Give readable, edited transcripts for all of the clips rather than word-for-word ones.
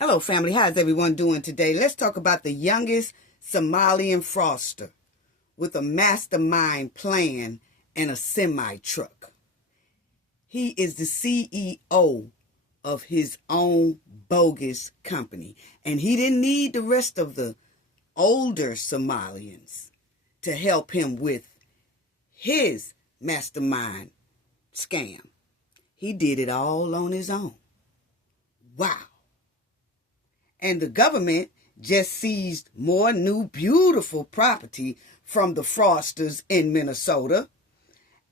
Hello, family. How's everyone doing today? Let's talk about the youngest Somalian fraudster with a mastermind plan and a semi-truck. He is the CEO of his own bogus company, and he didn't need the rest of the older Somalians to help him with his mastermind scam. He did it all on his own. Wow. And the government just seized more new beautiful property from the fraudsters in Minnesota.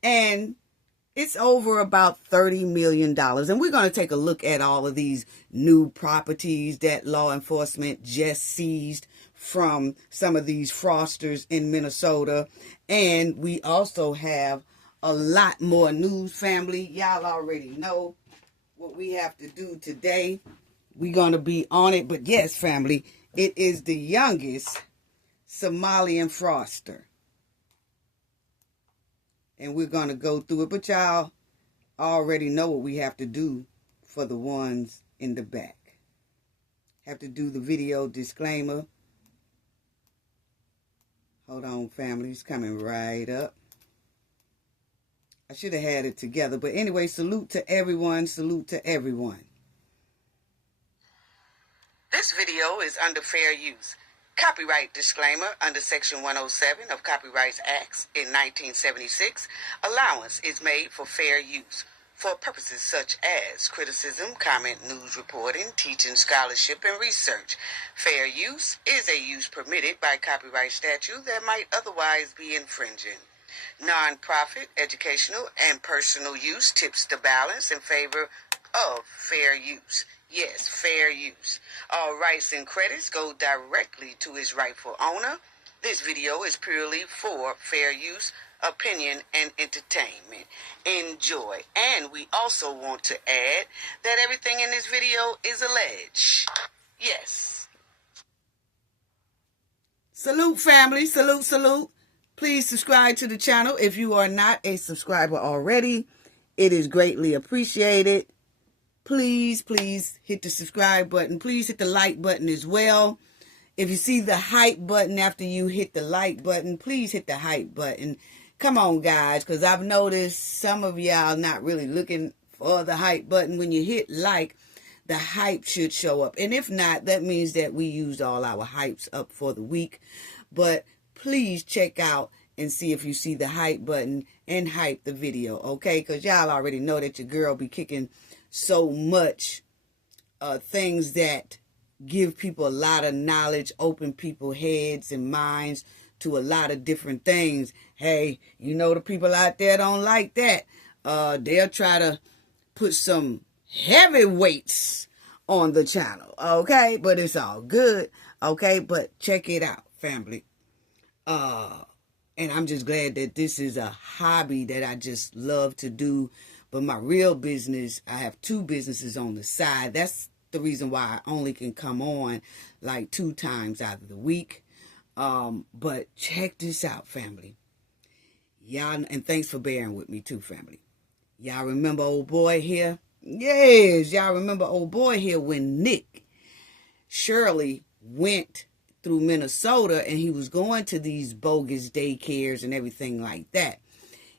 And it's over about $30 million. And we're going to take a look at all of these new properties that law enforcement just seized from some of these fraudsters in Minnesota. And we also have a lot more news, family. Y'all already know what we have to do today. We're going to be on it. But yes, family, it is the youngest Somalian fraudster. And we're going to go through it. But y'all already know what we have to do for the ones in the back. Have to do the video disclaimer. Hold on, family. It's coming right up. I should have had it together. But anyway, salute to everyone. Salute to everyone. This video is under fair use. Copyright disclaimer under Section 107 of Copyright Acts in 1976. Allowance is made for fair use for purposes such as criticism, comment, news reporting, teaching, scholarship, and research. Fair use is a use permitted by copyright statute that might otherwise be infringing. Non-profit, educational, and personal use tips the balance in favor of fair use. Yes, fair use. All rights and credits go directly to its rightful owner. This video is purely for fair use, opinion, and entertainment. Enjoy. And we also want to add that everything in this video is alleged. Yes. Salute, family. Salute, salute. Please subscribe to the channel if you are not a subscriber already. It is greatly appreciated. Please hit the subscribe button. Please hit the like button as well. If you see the hype button after you hit the like button, please hit the hype button. Come on, guys, because I've noticed some of y'all not really looking for the hype button. When you hit like, the hype should show up. And if not, that means that we used all our hypes up for the week. But please check out and see if you see the hype button and hype the video, okay? Because y'all already know that your girl be kicking so much things that give people a lot of knowledge, open people's heads and minds to a lot of different things. Hey, you know the people out there don't like that. They'll try to put some heavyweights on the channel, okay? But it's all good, okay? But check it out, family. And I'm just glad that this is a hobby that I just love to do. But my real business, I have 2 businesses on the side. That's the reason why I only can come on like 2 times out of the week. But check this out, family. Y'all, and thanks for bearing with me too, family. Y'all remember old boy here? Yes, y'all remember old boy here when Nick Shirley went through Minnesota and he was going to these bogus daycares and everything like that.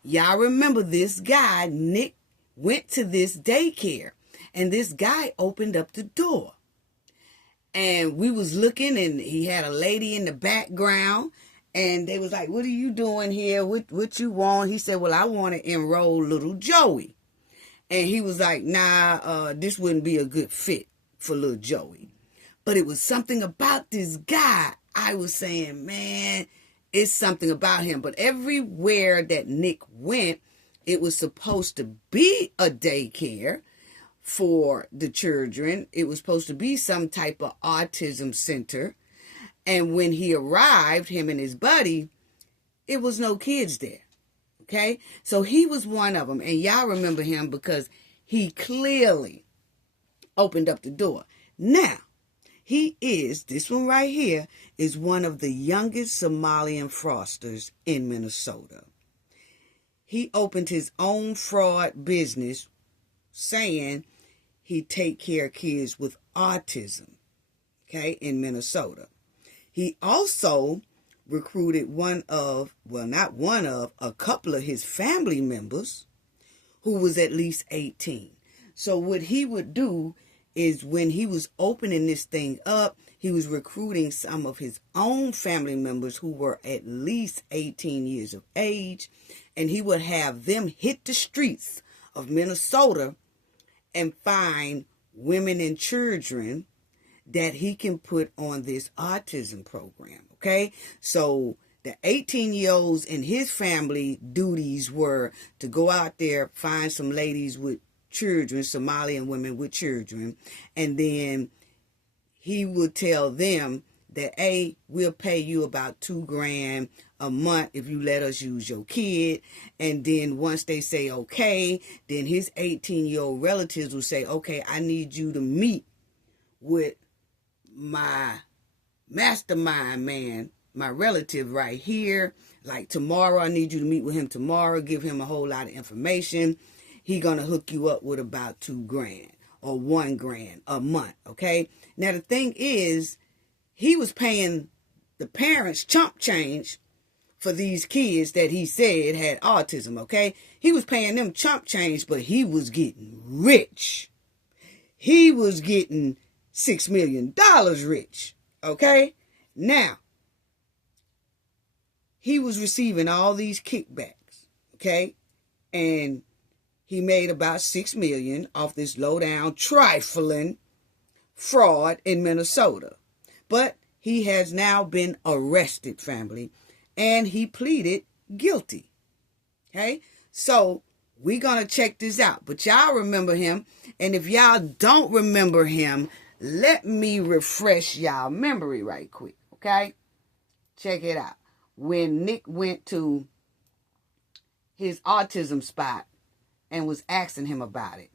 Y'all remember this guy, Nick, went to this daycare, and this guy opened up the door. And we was looking, and he had a lady in the background, and they was like, what are you doing here? What you want? He said, well, I want to enroll little Joey. And he was like, nah, this wouldn't be a good fit for little Joey. But it was something about this guy. I was saying, man, it's something about him. But everywhere that Nick went, it was supposed to be a daycare for the children. It was supposed to be some type of autism center. And when he arrived, him and his buddy, it was no kids there. Okay? So he was one of them. And y'all remember him because he clearly opened up the door. Now, he is, this one right here, is one of the youngest Somalian fraudsters in Minnesota. He opened his own fraud business saying he take care of kids with autism. okay, in Minnesota. He also recruited a couple of his family members who was at least 18. So what he would do is when he was opening this thing up, he was recruiting some of his own family members who were at least 18 years of age, and he would have them hit the streets of Minnesota and find women and children that he can put on this autism program, okay? So the 18-year-olds in his family duties were to go out there, find some ladies with children, Somalian women with children, and then he would tell them that, hey, we'll pay you about $2,000 a month if you let us use your kid. And then once they say okay, then his 18-year-old relatives will say, okay, I need you to meet with my mastermind man, my relative right here. Like tomorrow, I need you to meet with him tomorrow, give him a whole lot of information. He gonna hook you up with about $2,000 or $1,000 a month, okay? Now the thing is, he was paying the parents chump change for these kids that he said had autism, okay? He was paying them chump change, but he was getting rich. He was getting $6 million rich, okay? Now, he was receiving all these kickbacks, okay? And he made about $6 million off this low-down, trifling fraud in Minnesota. But he has now been arrested, family, and he pleaded guilty. Okay? So we're going to check this out. But y'all remember him. And if y'all don't remember him, let me refresh y'all memory right quick. Okay? Check it out. When Nick went to his autism spot and was asking him about it.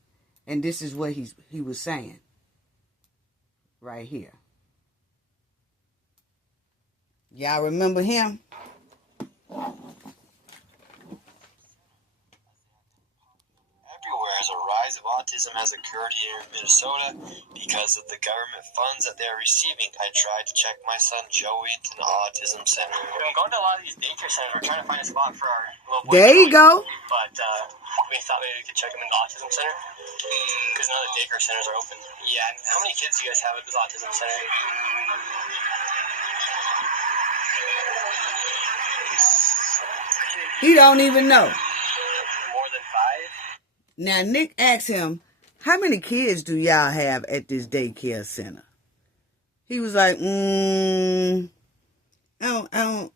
And this is what he was saying. Right here. Y'all remember him? Everywhere as a rise of autism has occurred here in Minnesota because of the government funds that they're receiving. I tried to check my son Joey to the autism center. We've been going to a lot of these daycare centers. We're trying to find a spot for our little boy. There you go. But we thought maybe we could check him in the autism center because none of the daycare centers are open. Yeah. How many kids do you guys have at this autism center? He don't even know. More than 5? Now, Nick asked him, how many kids do y'all have at this daycare center? He was like, I don't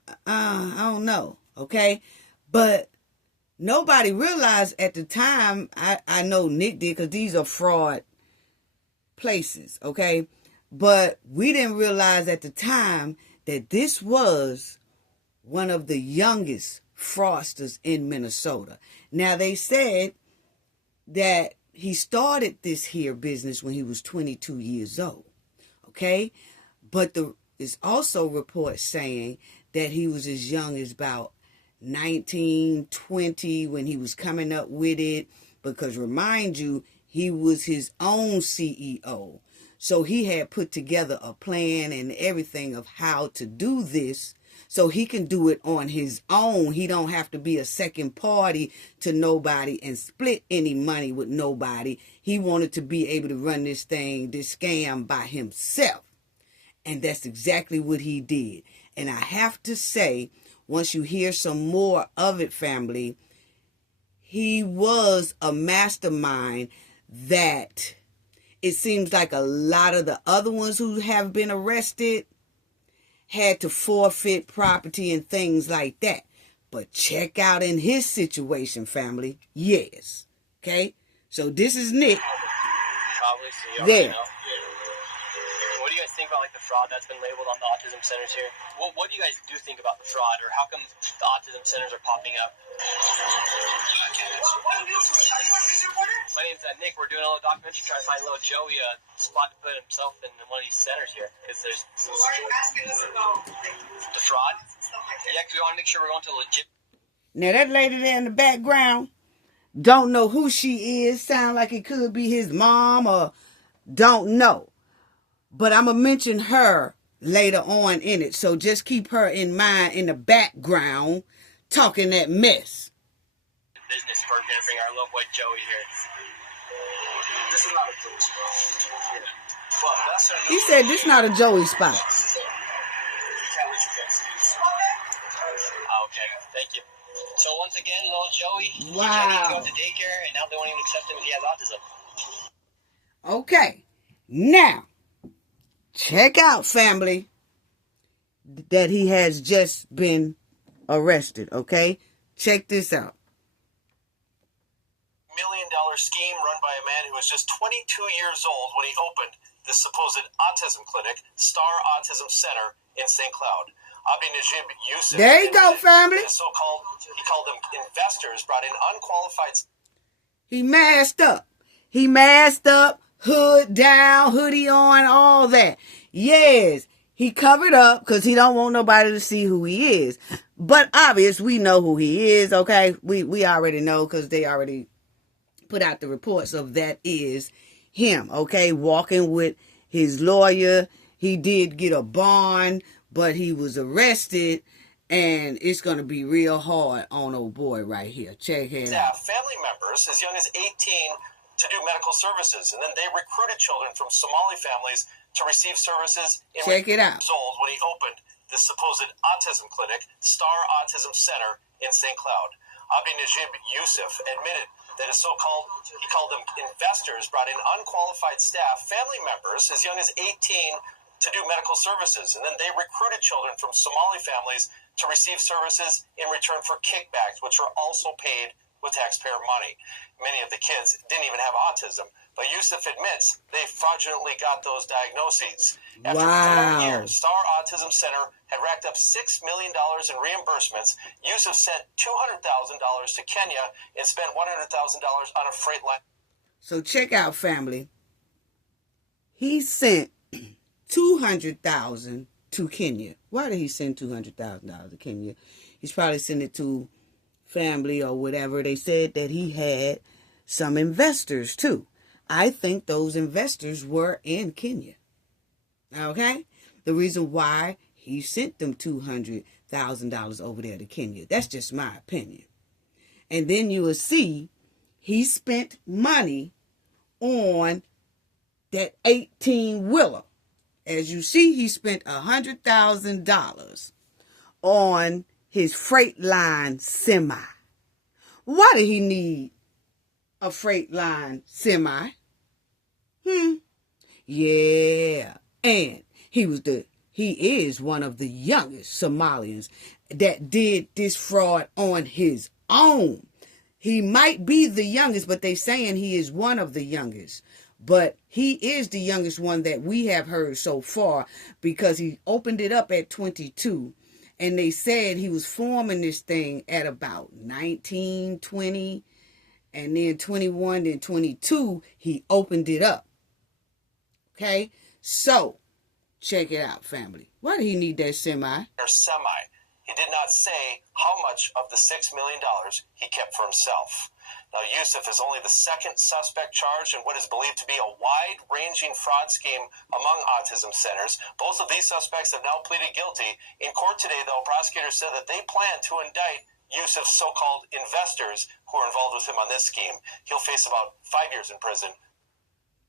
know. Okay. But nobody realized at the time, I know Nick did, because these are fraud places. Okay. But we didn't realize at the time that this was one of the youngest fraudsters in Minnesota. Now, they said that he started this here business when he was 22 years old. Okay? But there's also reports saying that he was as young as about 19, 20 when he was coming up with it. Because remind you, he was his own CEO. So he had put together a plan and everything of how to do this so he can do it on his own. He don't have to be a second party to nobody and split any money with nobody. He wanted to be able to run this thing, this scam by himself. And that's exactly what he did. And I have to say, once you hear some more of it, family, he was a mastermind that it seems like a lot of the other ones who have been arrested had to forfeit property and things like that. But check out in his situation, family. Yes. Okay? So this is Nick. Probably. So there. What do you guys think about like the fraud that's been labeled on the autism centers here? What do you guys do think about the fraud, or how come the autism centers are popping up? I can't answer. Are you a news reporter? My name's Nick. We're doing a little documentary trying to find little Joey a spot to put himself in one of these centers here. Because there's. So why are you asking us about the fraud? Yeah, because we want to make sure we're going to legit. Now that lady there in the background, don't know who she is. Sound like it could be his mom or don't know. But I'm going to mention her later on in it. So just keep her in mind in the background talking that mess. Business person to bring our little boy Joey here. This is not a Joey spot. Yeah. He said this not a Joey spot. Okay, thank you. So once again, little Joey, wow. He tried to go to daycare, and now they won't even accept him if he has autism. Okay, now, check out, family, that he has just been arrested, okay? Check this out. $1 million scheme run by a man who was just 22 years old when he opened this supposed autism clinic, Star Autism Center in St. Cloud. Abdinajib Yusuf. There you go, family. He called them investors, brought in unqualified. He masked up. He masked up, hood down, hoodie on, all that. Yes, he covered up because he don't want nobody to see who he is. But obvious, we know who he is, okay? We already know because they already put out the reports of that is him, okay? Walking with his lawyer. He did get a bond, but he was arrested, and it's going to be real hard on old boy right here. Check him out. Family members as young as 18 to do medical services, and then they recruited children from Somali families to receive services. Check it out. Old when he opened this supposed autism clinic, Star Autism Center in St. Cloud. Abdinajib Yusuf admitted that he called them investors, brought in unqualified staff, family members as young as 18 to do medical services, and then they recruited children from Somali families to receive services in return for kickbacks, which are also paid with taxpayer money. Many of the kids didn't even have autism, but Yusuf admits they fraudulently got those diagnoses. After 4 years, Star Autism Center had racked up $6 million in reimbursements. Yusuf sent $200,000 to Kenya and spent $100,000 on a freight line. So check out, family. He sent $200,000 to Kenya. Why did he send $200,000 to Kenya? He's probably sent it to family or whatever. They said that he had some investors too. I think those investors were in Kenya. Okay? The reason why he sent them $200,000 over there to Kenya. That's just my opinion. And then you will see he spent money on that 18-wheeler. As you see, he spent $100,000 on his freight line semi. Why did he need a freight line semi? Yeah. And he is one of the youngest Somalians that did this fraud on his own. He might be the youngest, but they saying he is one of the youngest. But he is the youngest one that we have heard so far because he opened it up at 22. And they said he was forming this thing at about 19, 20, and then 21, then 22, he opened it up. Okay? So, check it out, family. Why did he need that semi? He did not say how much of the $6 million he kept for himself. Now, Yusuf is only the second suspect charged in what is believed to be a wide-ranging fraud scheme among autism centers. Both of these suspects have now pleaded guilty. In court today, though, prosecutors said that they plan to indict Yusuf's so-called investors who are involved with him on this scheme. He'll face about 5 years in prison.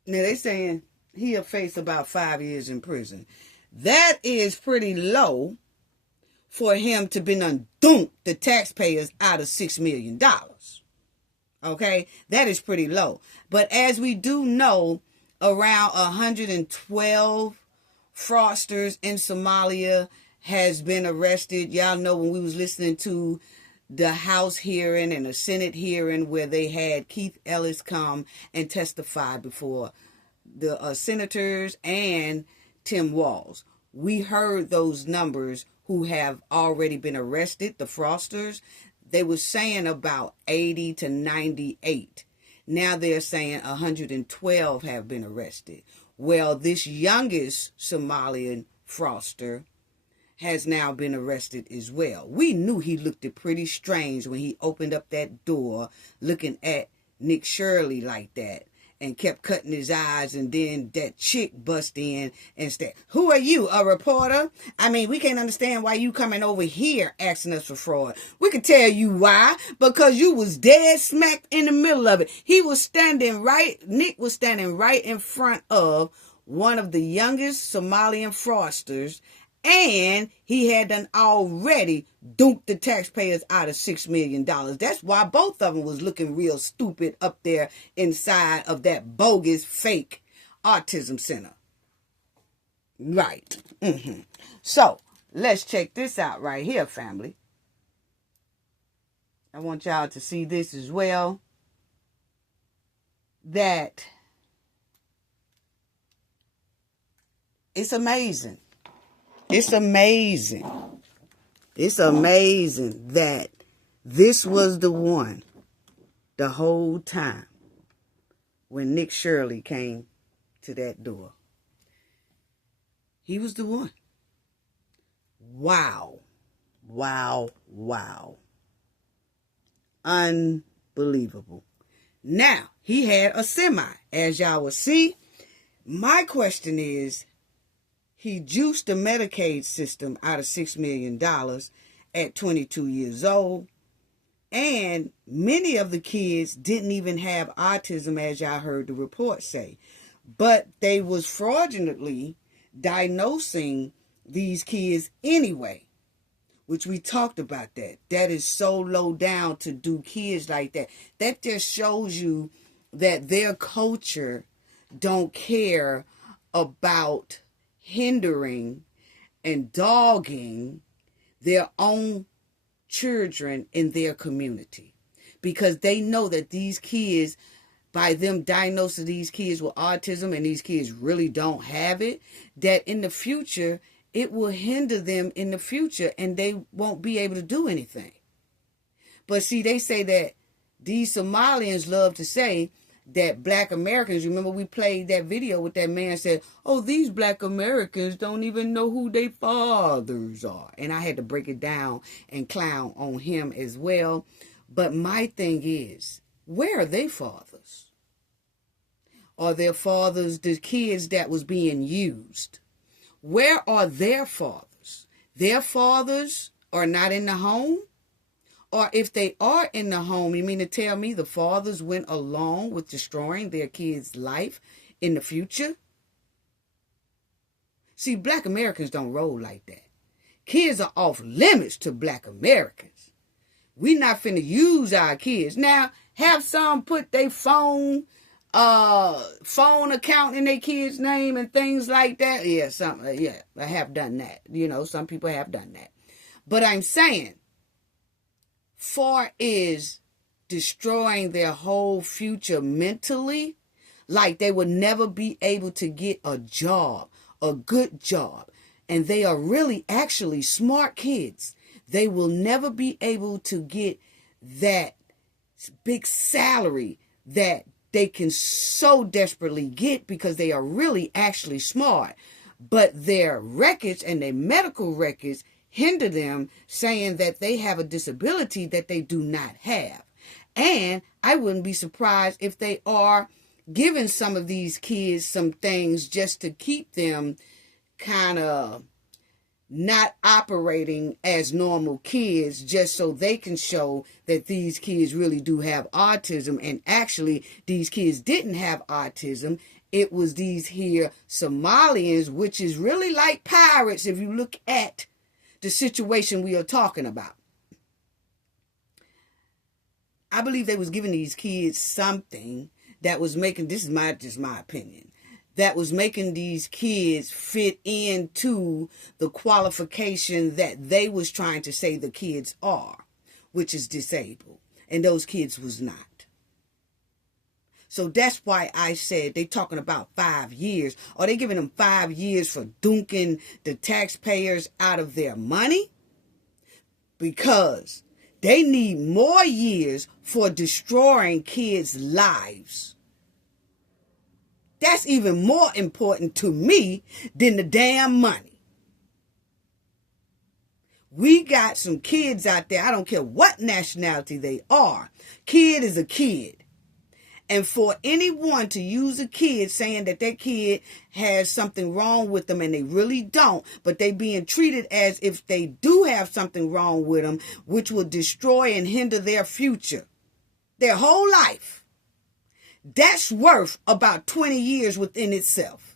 Now, they're saying he'll face about 5 years in prison. That is pretty low for him to be dumped the taxpayers out of $6 million. Okay, that is pretty low. But as we do know, around 112 fraudsters in Somalia has been arrested. Y'all know when we was listening to the House hearing and the Senate hearing where they had Keith Ellis come and testify before the senators and Tim Walz. We heard those numbers who have already been arrested, the fraudsters. They were saying about 80 to 98. Now they're saying 112 have been arrested. Well, this youngest Somalian fraudster has now been arrested as well. We knew he looked pretty strange when he opened up that door looking at Nick Shirley like that. and kept cutting his eyes, and then that chick bust in and said, "Who are you, a reporter? I mean, we can't understand why you coming over here asking us for fraud. We can tell you why, because you was dead smack in the middle of it." Nick was standing right in front of one of the youngest Somalian fraudsters, and he had done already duped the taxpayers out of $6 million. That's why both of them was looking real stupid up there inside of that bogus, fake autism center. Right. So, let's check this out right here, family. I want y'all to see this as well. That it's amazing. It's amazing. It's amazing that this was the one the whole time when Nick Shirley came to that door. He was the one. Wow. Wow. Wow. Unbelievable. Now, he had a semi, as y'all will see. My question is, he juiced the Medicaid system out of $6 million at 22 years old. And many of the kids didn't even have autism, as y'all heard the report say. But they was fraudulently diagnosing these kids anyway, which we talked about that. That is so low down to do kids like that. That just shows you that their culture don't care about hindering and dogging their own children in their community, because they know that these kids, by them diagnosing these kids with autism and these kids really don't have it, that in the future it will hinder them in the future and they won't be able to do anything. But see, they say that these Somalians love to say that Black Americans, remember we played that video with that man said, "Oh, these Black Americans don't even know who their fathers are." And I had to break it down and clown on him as well. But my thing is, where are their fathers? Are their fathers the kids that was being used? Where are their fathers? Their fathers are not in the home? Or if they are in the home, you mean to tell me the fathers went along with destroying their kids' life in the future? See, Black Americans don't roll like that. Kids are off limits to Black Americans. We not finna use our kids. Now, have some put their phone account in their kid's name and things like that. Yeah, I have done that. You know, some people have done that. But I'm saying, far is destroying their whole future mentally, like they will never be able to get a job, a good job. And they are really actually smart kids. They will never be able to get that big salary that they can so desperately get because they are really actually smart. But their records and their medical records hinder them, saying that they have a disability that they do not have. And I wouldn't be surprised if they are giving some of these kids some things just to keep them kind of not operating as normal kids, just so they can show that these kids really do have autism. And actually, these kids didn't have autism. It was these here Somalians, which is really like pirates if you look at the situation we are talking about. I believe they was giving these kids something that was making, this is just my opinion, that was making these kids fit into the qualification that they was trying to say the kids are, which is disabled. And those kids was not. So that's why I said they talking about 5 years. Are they giving them 5 years for dunking the taxpayers out of their money? Because they need more years for destroying kids' lives. That's even more important to me than the damn money. We got some kids out there, I don't care what nationality they are. Kid is a kid. And for anyone to use a kid saying that their kid has something wrong with them and they really don't, but they being treated as if they do have something wrong with them, which will destroy and hinder their future, their whole life, that's worth about 20 years within itself.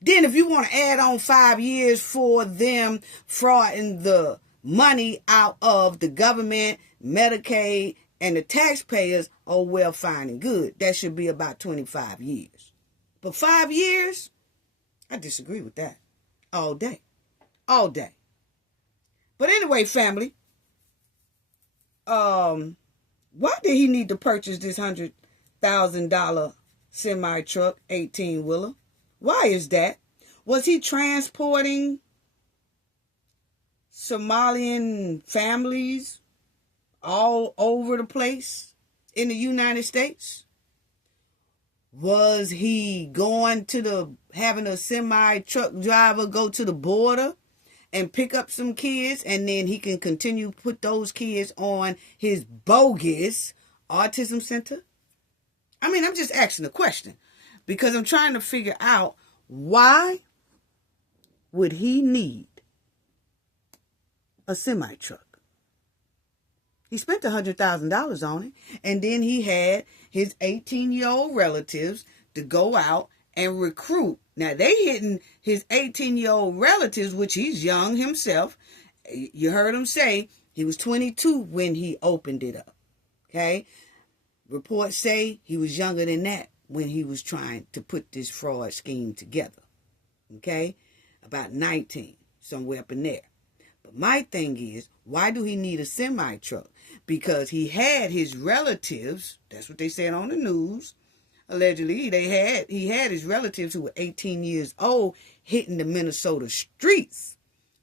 Then if you want to add on 5 years for them frauding the money out of the government, Medicaid, and the taxpayers, oh, well, fine and good. That should be about 25 years. But 5 years, I disagree with that. All day. All day. But anyway, family, why did he need to purchase this $100,000 semi-truck, 18-wheeler? Why is that? Was he transporting Somalian families all over the place in the United States? Was he going to having a semi-truck driver go to the border and pick up some kids, and then he can continue to put those kids on his bogus autism center? I mean, I'm just asking a question because I'm trying to figure out why would he need a semi-truck? He spent $100,000 on it, and then he had his 18-year-old relatives to go out and recruit. Now, they hitting his 18-year-old relatives, which he's young himself. You heard him say he was 22 when he opened it up, okay? Reports say he was younger than that when he was trying to put this fraud scheme together, okay? About 19, somewhere up in there. But my thing is, why do he need a semi-truck? Because he had his relatives, that's what they said on the news, allegedly, he had his relatives who were 18 years old hitting the Minnesota streets,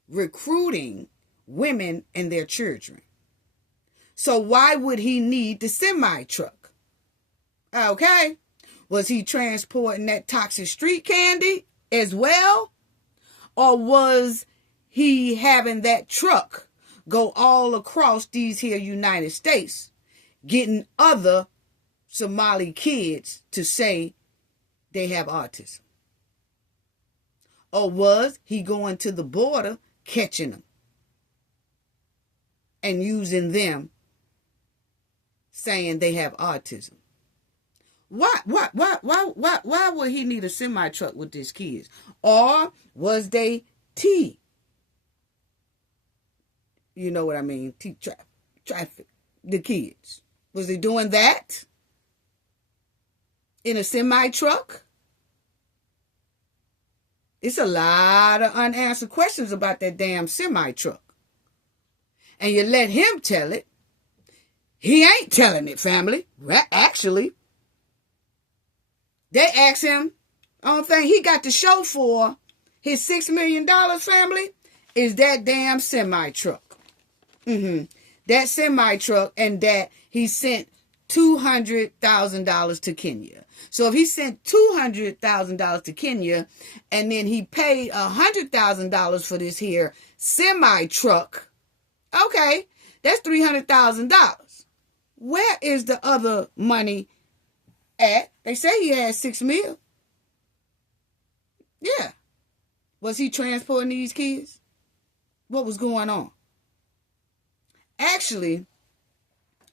recruiting women and their children. So why would he need the semi-truck? Okay. Was he transporting that toxic street candy as well? Or was he having that truck go all across these here United States, getting other Somali kids to say they have autism? Or was he going to the border, catching them and using them, saying they have autism? Why would he need a semi-truck with these kids? Or was they you know what I mean, traffic, the kids? Was he doing that in a semi-truck? It's a lot of unanswered questions about that damn semi-truck. And you let him tell it. He ain't telling it, family. Well, actually, they asked him, only thing he got to show for his $6 million, family, is that damn semi-truck. That semi-truck, and that he sent $200,000 to Kenya. So if he sent $200,000 to Kenya, and then he paid $100,000 for this here semi-truck, okay, that's $300,000. Where is the other money at? They say he had $6 million. Yeah. Was he transporting these kids? What was going on? Actually,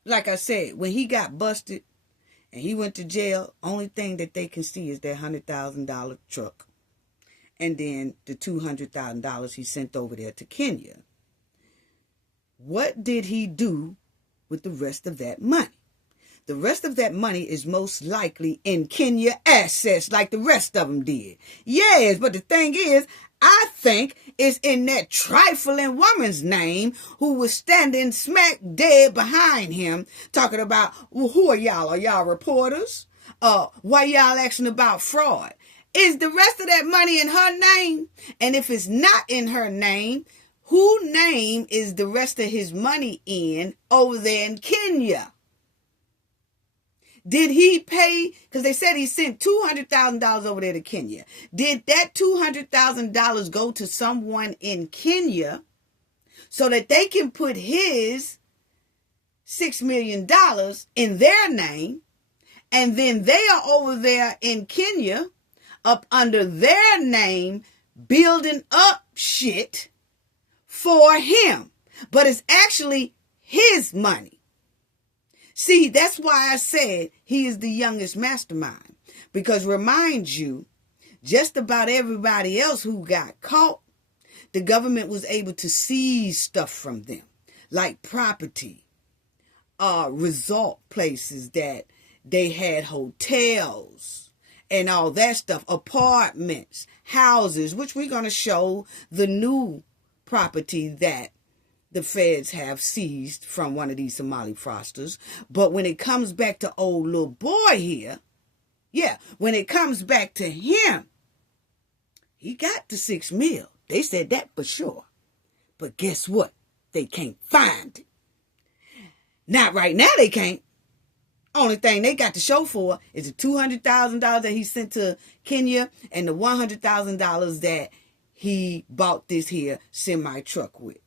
like I said, when he got busted and he went to jail, only thing that they can see is that $100,000 truck. And then the $200,000 he sent over there to Kenya. What did he do with the rest of that money? The rest of that money is most likely in Kenya assets like the rest of them did. Yes, but the thing is, I think it's in that trifling woman's name who was standing smack dead behind him talking about, well, who are y'all? Are y'all reporters? Why y'all asking about fraud? Is the rest of that money in her name? And if it's not in her name, whose name is the rest of his money in over there in Kenya? Did he pay? Because they said he sent $200,000 over there to Kenya. Did that $200,000 go to someone in Kenya so that they can put his $6 million in their name And then they are over there in Kenya, up under their name, building up shit for him. But it's actually his money. See, that's why I said he is the youngest mastermind. Because remind you, just about everybody else who got caught, the government was able to seize stuff from them, like property, resort places that they had hotels and all that stuff, apartments, houses, which we're going to show the new property that the feds have seized from one of these Somali fraudsters. But when it comes back to old little boy here, when it comes back to him, he got the 6 mil. They said that for sure. But guess what? They can't find it. Not right now they can't. Only thing they got to show for is the $200,000 that he sent to Kenya and the $100,000 that he bought this here semi-truck with.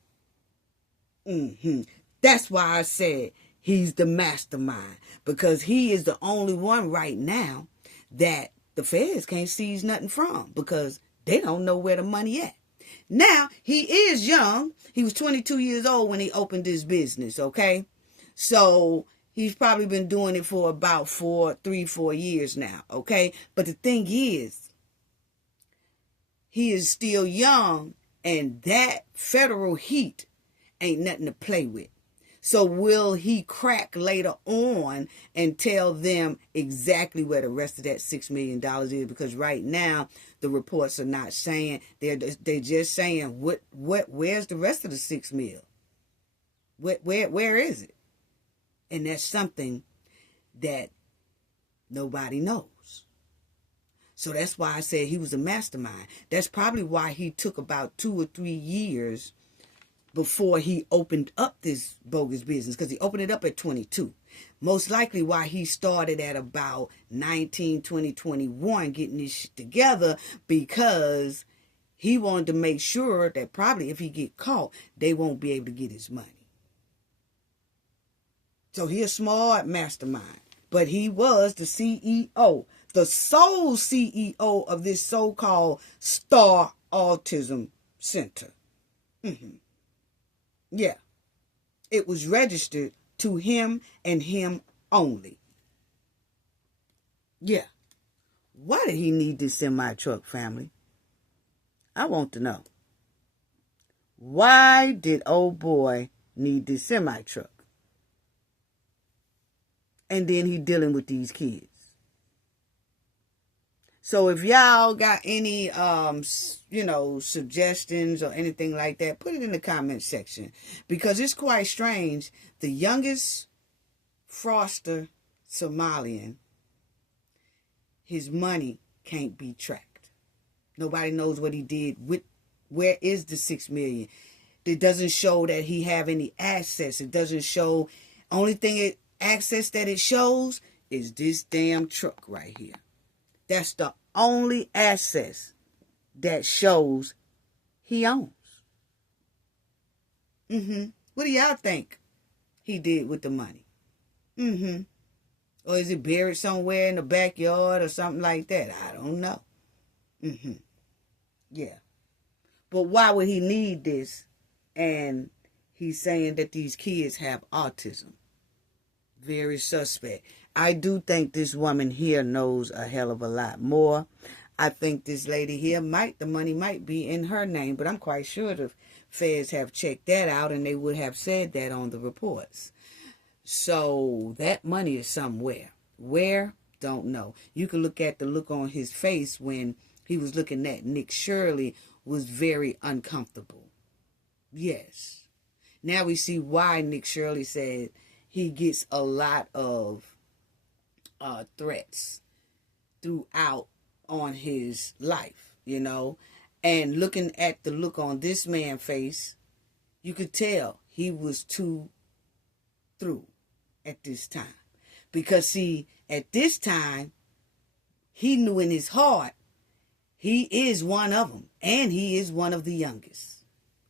That's why I said he's the mastermind. Because he is the only one right now that the feds can't seize nothing from. Because they don't know where the money at. Now, he is young. He was 22 years old when he opened this business, okay? So he's probably been doing it for about 4 years now, okay? But the thing is, he is still young, and that federal heat ain't nothing to play with. So will he crack later on and tell them exactly where the rest of that $6 million is? Because right now, the reports are not saying, they're just saying, where's the rest of the 6 mil? Where is it? And that's something that nobody knows. So that's why I said he was a mastermind. That's probably why he took about 2 or 3 years before he opened up this bogus business, because he opened it up at 22. Most likely why he started at about 19, 20, 21 getting this shit together, because he wanted to make sure that probably if he get caught, they won't be able to get his money. So he's a smart mastermind, but he was the CEO, the sole CEO of this so-called Star Autism Center. Yeah, it was registered to him and him only. Yeah. Why did he need this semi-truck, family? I want to know. Why did old boy need this semi-truck? And then he dealing with these kids. So if y'all got any, suggestions or anything like that, put it in the comment section. Because it's quite strange. The youngest fraudster Somalian, his money can't be tracked. Nobody knows what he did with, where is the 6 million? It doesn't show that he have any assets. It doesn't show, only thing access that it shows is this damn truck right here. That's the only assets that shows he owns. What do y'all think he did with the money? Or is it buried somewhere in the backyard or something like that? I don't know. Yeah. But why would he need this? And he's saying that these kids have autism. Very suspect. I do think this woman here knows a hell of a lot more. I think this lady here the money might be in her name, but I'm quite sure the feds have checked that out and they would have said that on the reports. So that money is somewhere. Where? Don't know. You can look at the look on his face when he was looking at Nick Shirley was very uncomfortable. Yes. Now we see why Nick Shirley said he gets a lot of threats throughout on his life, and looking at the look on this man's face, you could tell he was too through at this time. Because see, at this time, he knew in his heart, he is one of them, and he is one of the youngest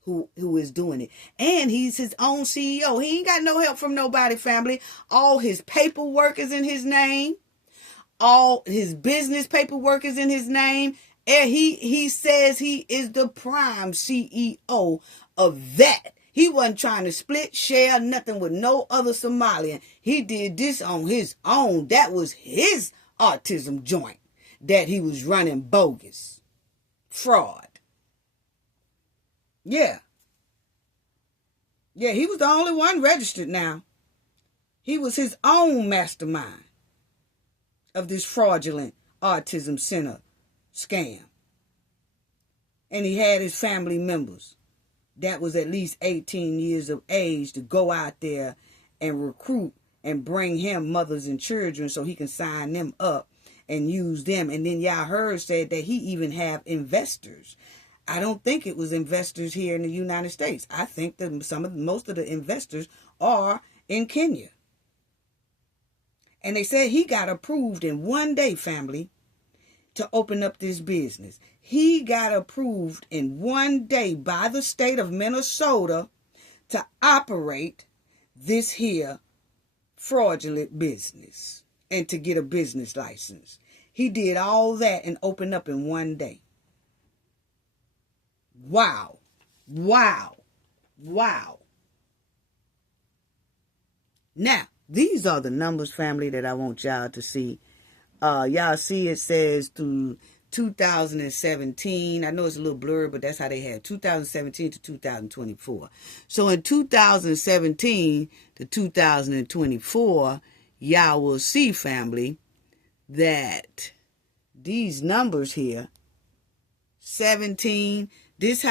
who is doing it. And he's his own CEO. He ain't got no help from nobody, family. All his paperwork is in his name. All his business paperwork is in his name. And he says he is the prime CEO of that. He wasn't trying to split, share, nothing with no other Somalian. He did this on his own. That was his autism joint that he was running bogus. Fraud. Yeah. Yeah, he was the only one registered now. He was his own mastermind of this fraudulent autism center scam. And he had his family members that was at least 18 years of age to go out there and recruit and bring him mothers and children so he can sign them up and use them. And then y'all heard said that he even have investors. I don't think it was investors here in the United States. I think that most of the investors are in Kenya. And they said he got approved in one day, family, to open up this business. He got approved in one day by the state of Minnesota to operate this here fraudulent business and to get a business license. He did all that and opened up in one day. Wow. Wow. Wow. Now, these are the numbers, family, that I want y'all to see. Y'all see it says through 2017. I know it's a little blurred, but that's how they had 2017 to 2024. So in 2017 to 2024, y'all will see, family, that these numbers here, 17, this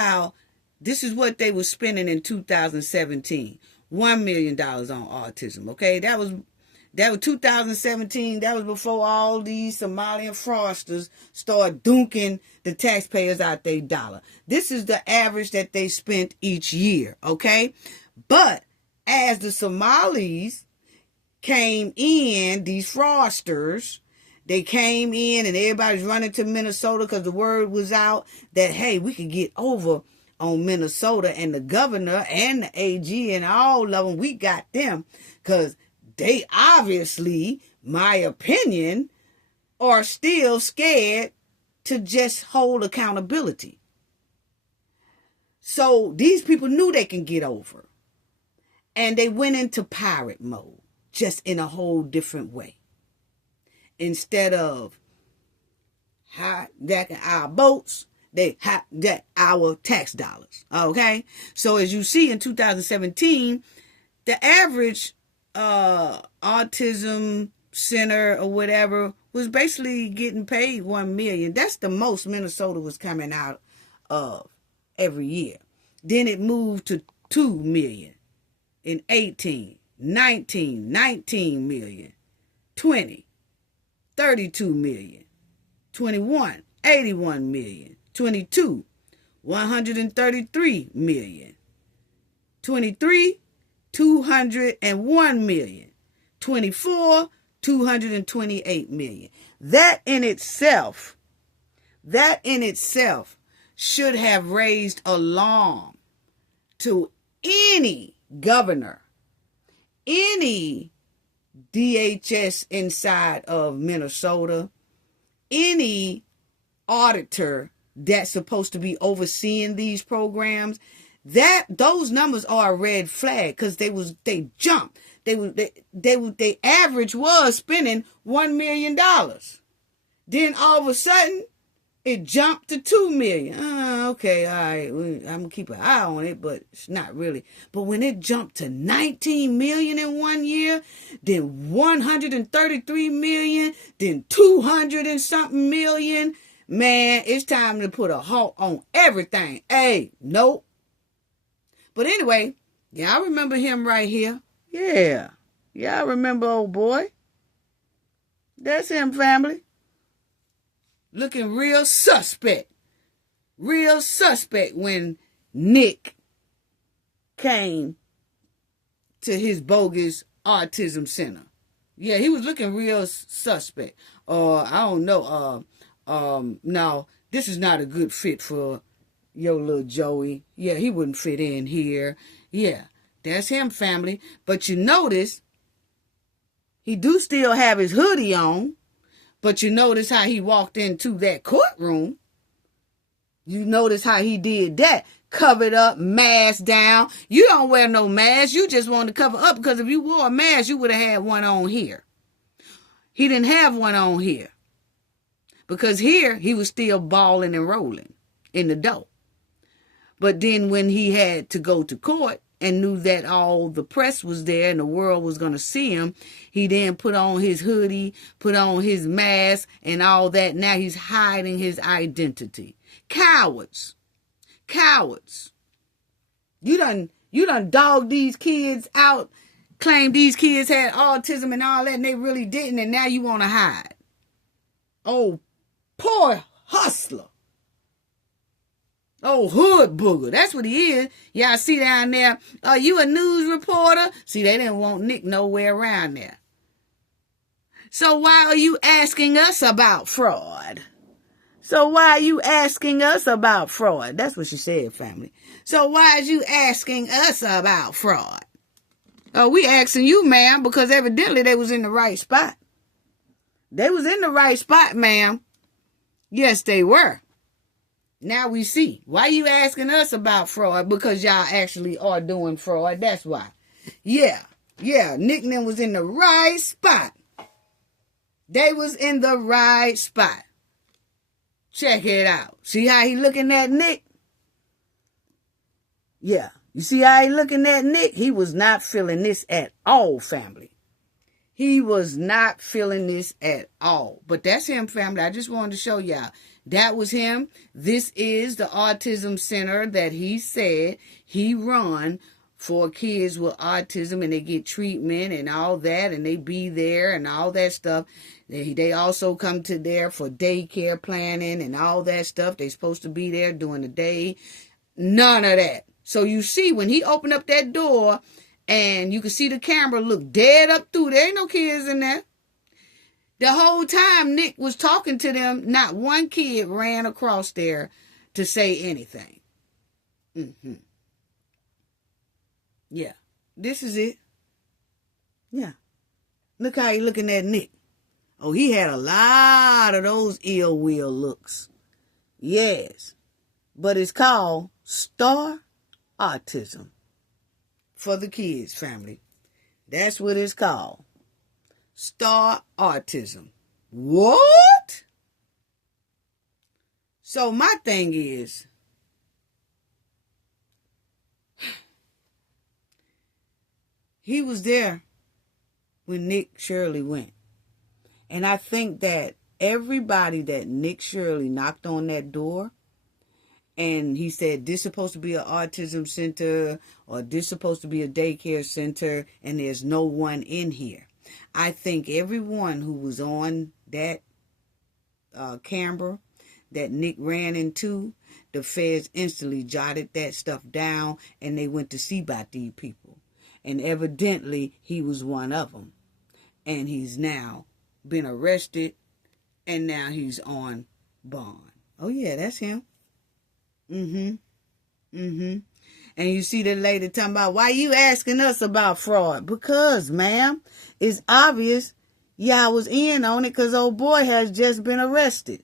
is what they were spending in 2017. $1 million on autism. Okay, that was 2017. That was before all these Somalian fraudsters started dunking the taxpayers out their dollar. This is the average that they spent each year. Okay, but as the Somalis came in, these fraudsters, they came in and everybody's running to Minnesota because the word was out that, hey, we could get over on Minnesota, and the governor and the AG and all of them, we got them because they obviously, my opinion, are still scared to just hold accountability. So these people knew they can get over, and they went into pirate mode, just in a whole different way. Instead of hijacking our boats, they hijack our tax dollars. Okay? So as you see in 2017, the average autism center or whatever was basically getting paid $1 million. That's the most Minnesota was coming out of every year. Then it moved to $2 million in 18, 19, $19 million, 20, $32 million, 21, $81 million, 22, $133 million, 23, $201 million, 24, $228 million. That in itself should have raised alarm to any governor, any DHS inside of Minnesota, any auditor that's supposed to be overseeing these programs. That those numbers are a red flag because they jumped. They average was spending $1 million. Then all of a sudden it jumped to $2 million. Okay, all right, I'm gonna keep an eye on it, but it's not really. But when it jumped to $19 million in 1 year, then $133 million, then 200 and something million, man, it's time to put a halt on everything. Hey, nope. But anyway, y'all remember him right here? Yeah. Y'all remember old boy? That's him, family. Looking real suspect. Real suspect when Nick came to his bogus autism center. Yeah, he was looking real suspect. I don't know. No, this is not a good fit for your little Joey. Yeah, he wouldn't fit in here. Yeah, that's him, family. But you notice, he do still have his hoodie on, But you notice how he walked into that courtroom. You notice how he did that. Covered up, mask down. You don't wear no mask. You just want to cover up, because if you wore a mask, you would have had one on here. He didn't have one on here. Because here, he was still balling and rolling in the dough. But then when he had to go to court and knew that all the press was there and the world was going to see him, he then put on his hoodie, put on his mask and all that. Now he's hiding his identity. Cowards. Cowards. You done dogged these kids out, claimed these kids had autism and all that, and they really didn't, and now you want to hide. Oh, poor hustler. Oh, hood booger. That's what he is. Y'all see down there, are you a news reporter? See, they didn't want Nick nowhere around there. So why are you asking us about fraud? So why are you asking us about fraud? That's what she said, family. So why is you asking us about fraud? Oh, we asking you, ma'am, because evidently they was in the right spot. They was in the right spot, ma'am. Yes, they were. Now we see. Why you asking us about fraud? Because y'all actually are doing fraud. That's why. Yeah. Nick and them was in the right spot. They was in the right spot. Check it out. See how he looking at Nick? Yeah. You see how he looking at Nick? He was not feeling this at all, family. He was not feeling this at all. But that's him, family. I just wanted to show y'all. That was him. This is the autism center that he said he run for kids with autism, and they get treatment and all that, and they be there and all that stuff. They also come to there for daycare planning and all that stuff. They supposed to be there during the day. None of that. So you see, when he opened up that door and you can see the camera look dead up through, there ain't no kids in there. The whole time Nick was talking to them, not one kid ran across there to say anything. Yeah, this is it. Yeah. Look how he looking at Nick. Oh, he had a lot of those ill will looks. Yes. But it's called star autism for the kids, family. That's what it's called. Star autism. What? So my thing is, he was there when Nick Shirley went. And I think that everybody that Nick Shirley knocked on that door and he said, this is supposed to be an autism center or this is supposed to be a daycare center and there's no one in here. I think everyone who was on that camera that Nick ran into, the feds instantly jotted that stuff down and they went to see about these people. And evidently, he was one of them. And he's now been arrested. And now he's on bond. Oh, yeah, that's him. And you see the lady talking about, why you asking us about fraud? Because, ma'am, it's obvious y'all was in on it because old boy has just been arrested.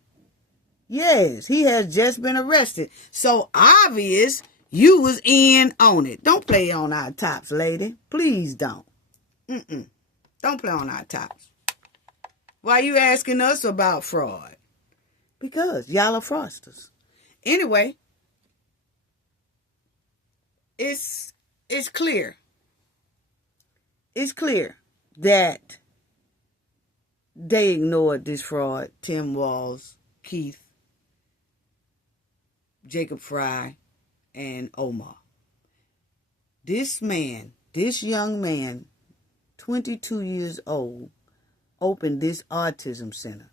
Yes, he has just been arrested. So obvious you was in on it. Don't play on our tops, lady. Please don't. Don't play on our tops. Why you asking us about fraud? Because y'all are fraudsters. Anyway, it's clear. It's clear that they ignored this fraud. Tim Walls, Keith, Jacob Fry, and Omar. This young man, 22 years old, opened this autism center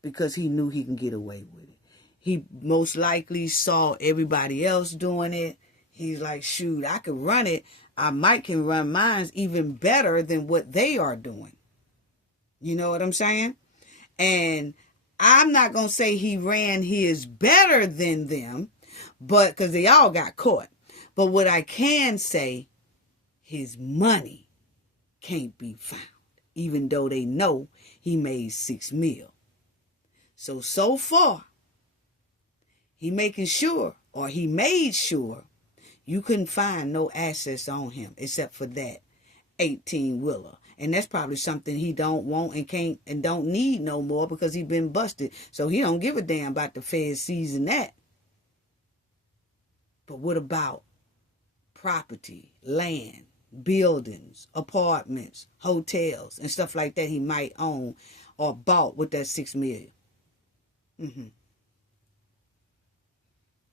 because he knew he can get away with it. He most likely saw everybody else doing it. He's like, shoot, I could run it. I might can run mine even better than what they are doing. You know what I'm saying? And I'm not going to say he ran his better than them, but because they all got caught. But what I can say, his money can't be found, even though they know he made $6 million. So far, he made sure you couldn't find no assets on him except for that 18-wheeler. And that's probably something he don't want and can't and don't need no more because he been busted. So he don't give a damn about the feds seizing that. But what about property, land, buildings, apartments, hotels, and stuff like that he might own or bought with that $6 million?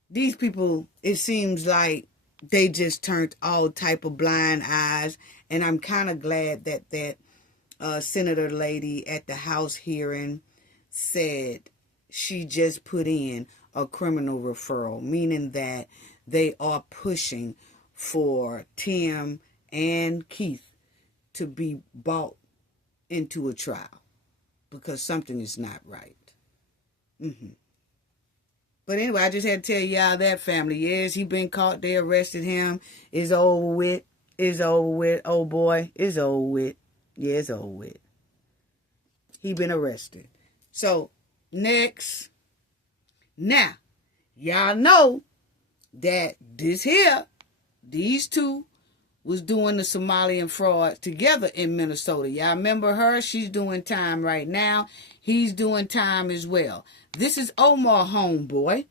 These people, it seems like they just turned all type of blind eyes, and I'm kind of glad that senator lady at the House hearing said she just put in a criminal referral, meaning that they are pushing for Tim and Keith to be brought into a trial because something is not right. But anyway, I just had to tell y'all that, family. Yes, he been caught. They arrested him. It's over with. It's over with. Oh, boy. It's over with. Yeah, it's over with. He been arrested. So, next. Now, y'all know that these two was doing the Somalian fraud together in Minnesota. Y'all remember her? She's doing time right now. He's doing time as well. This is Omar homeboy,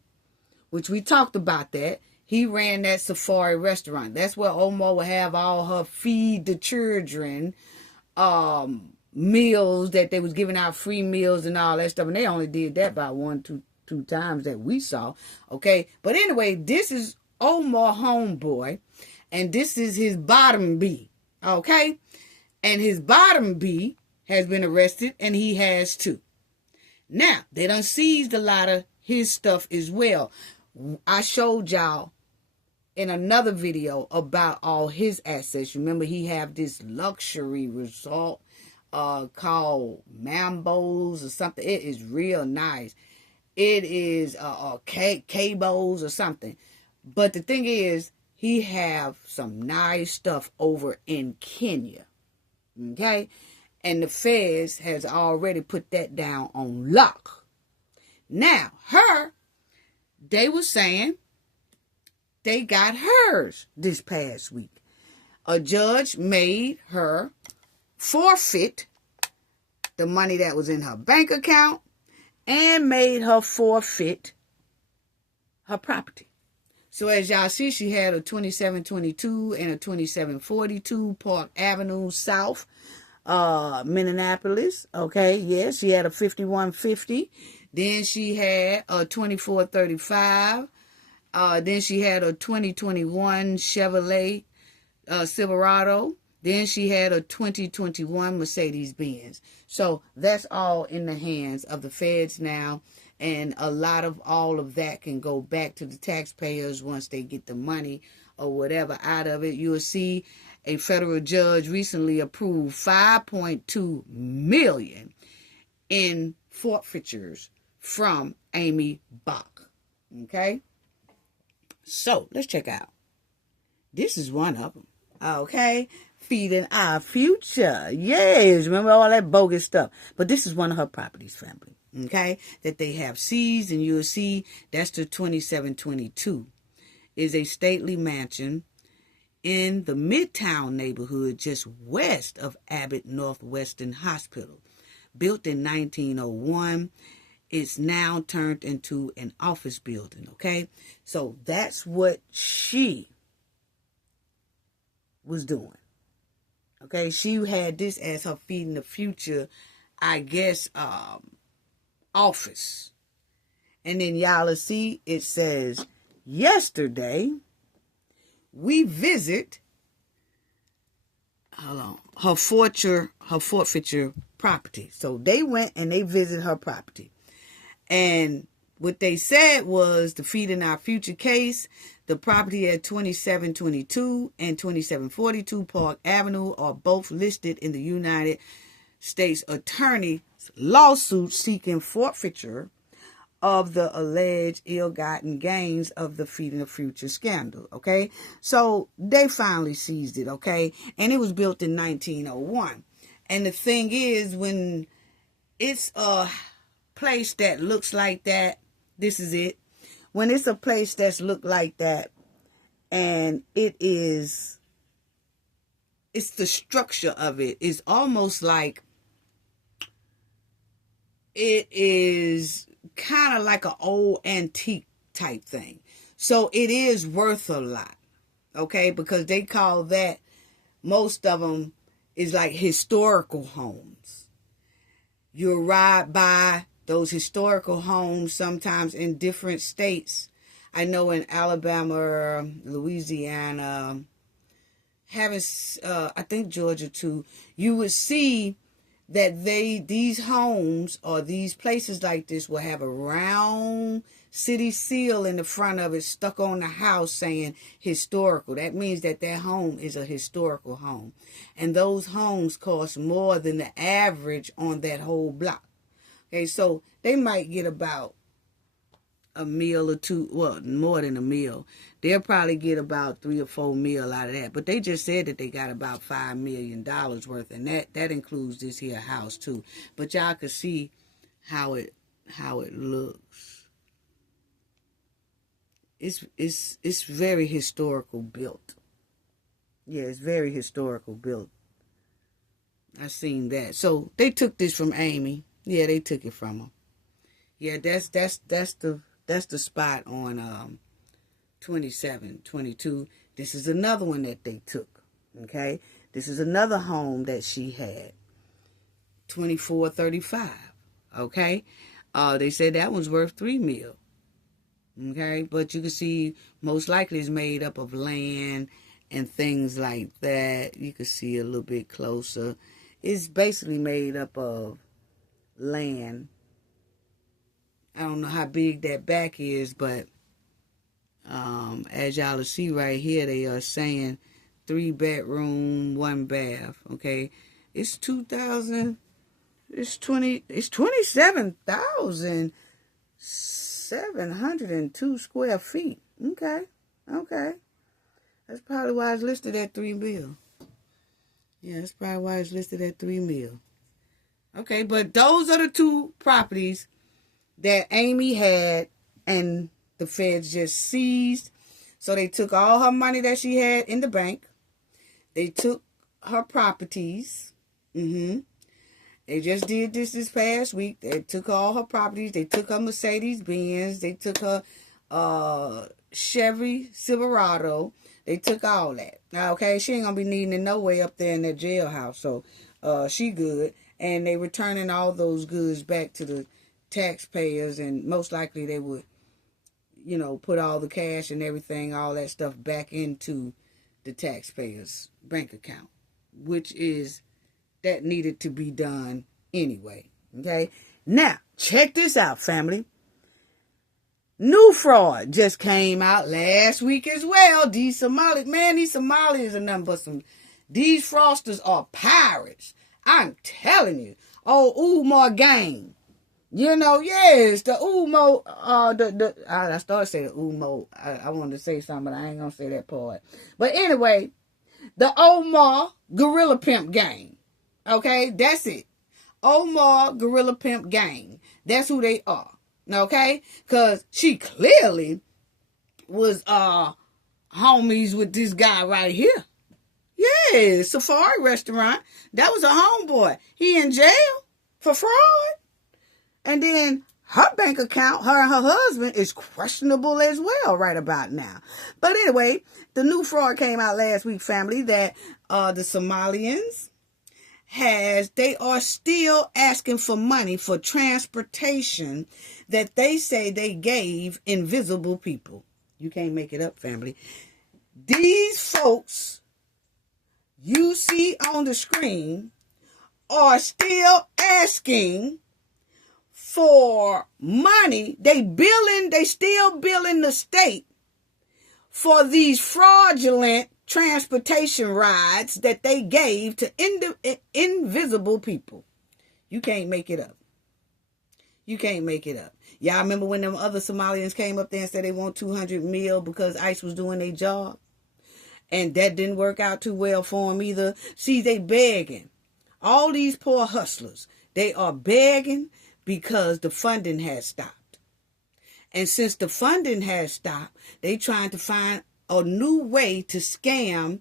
which we talked about that. He ran that safari restaurant. That's where Omar would have all her feed the children meals that they was giving out, free meals and all that stuff. And they only did that about two times that we saw. Okay. But anyway, this is Omar homeboy. And this is his bottom B. Okay. And his bottom B has been arrested, and he has too. Now, they done seized a lot of his stuff as well. I showed y'all in another video about all his assets. Remember, he have this luxury resort called Mambo's or something. It is real nice. It is Cabo's or something. But the thing is, he have some nice stuff over in Kenya. Okay? And the feds has already put that down on lock. Now, they were saying they got hers this past week. A judge made her forfeit the money that was in her bank account and made her forfeit her property. So as y'all see, she had a 2722 and a 2742 Park Avenue South, Minneapolis. Okay, yes, she had a 5150. Then she had a 2435. Then she had a 2021 Chevrolet Silverado. Then she had a 2021 Mercedes-Benz. So that's all in the hands of the feds now. And a lot of all of that can go back to the taxpayers once they get the money or whatever out of it. You will see a federal judge recently approved $5.2 million in forfeitures from Amy Bach. Okay? So, let's check out. This is one of them. Okay? Feeding our future. Yes, remember all that bogus stuff. But this is one of her properties, family. Okay? That they have seized, and you'll see that's the 2722. Is a stately mansion in the Midtown neighborhood just west of Abbott Northwestern Hospital. Built in 1901. It's now turned into an office building, okay? So that's what she was doing. Okay, she had this as her Feeding the Future, I guess, office. And then y'all will see it says, yesterday, we visit, her forfeiture property. So they went and they visited her property. And what they said was the Feeding Our Future case, the property at 2722 and 2742 Park Avenue are both listed in the United States Attorney's lawsuit seeking forfeiture of the alleged ill-gotten gains of the Feeding the Future scandal, okay? So they finally seized it, okay? And it was built in 1901. And the thing is, when it's place that looks like that, this is it. When it's a place that's look like that, and it's the structure of it. It's almost like it is kind of like an old antique type thing. So it is worth a lot, okay? Because they call that, most of them is like historical homes. You'll ride by those historical homes sometimes in different states. I know in Alabama, Louisiana, I think Georgia too, you would see that these homes or these places like this will have a round city seal in the front of it stuck on the house saying historical. That means that home is a historical home. And those homes cost more than the average on that whole block. Okay, so they might get about a meal or two, well, more than a meal. They'll probably get about 3 or 4 meal out of that. But they just said that they got about $5 million worth, and that includes this here house too. But y'all can see how it looks. It's very historical built. Yeah, it's very historical built. I seen that. So they took this from Amy. Yeah, they took it from her. Yeah, that's the spot on 27, 22. This is another one that they took. Okay, this is another home that she had. 2435. Okay, they said that one's worth $3 million. Okay, but you can see most likely it's made up of land and things like that. You can see a little bit closer. It's basically made up of land. I don't know how big that back is, but as y'all will see right here, they are saying 3 bedroom, 1 bath. Okay, it's 27,702 square feet. Okay. That's probably why it's listed at $3 million. Yeah, that's probably why it's listed at $3 million. Okay, but those are the 2 properties that Amy had and the feds just seized. So they took all her money that she had in the bank. They took her properties. They just did this past week. They took all her properties. They took her Mercedes-Benz. They took her Chevy Silverado. They took all that. Now, okay, she ain't going to be needing it no way up there in that jailhouse. So she good. And they returning all those goods back to the taxpayers, and most likely they would, put all the cash and everything, all that stuff back into the taxpayers' bank account, which is, that needed to be done anyway. Okay, now check this out, family. New fraud just came out last week as well. These Somalis are nothing but these fraudsters are pirates. I'm telling you. Oh, Umar gang. Yes, the Umo, I started saying Umo. I wanted to say something, but I ain't going to say that part. But anyway, the Omar Gorilla Pimp Gang. Okay, that's it. Omar Gorilla Pimp Gang. That's who they are. Okay? Because she clearly was homies with this guy right here. Yeah, Safari Restaurant. That was a homeboy. He in jail for fraud. And then her bank account, her and her husband, is questionable as well right about now. But anyway, the new fraud came out last week, family, that the Somalians they are still asking for money for transportation that they say they gave invisible people. You can't make it up, family. These folks you see on the screen are still asking for money. They still billing the state for these fraudulent transportation rides that they gave to invisible people. You can't make it up. You can't make it up. Y'all remember when them other Somalians came up there and said they want 200 mil because ICE was doing their job? And that didn't work out too well for them either. See, they begging. All these poor hustlers, they are begging because the funding has stopped. And since the funding has stopped, they trying to find a new way to scam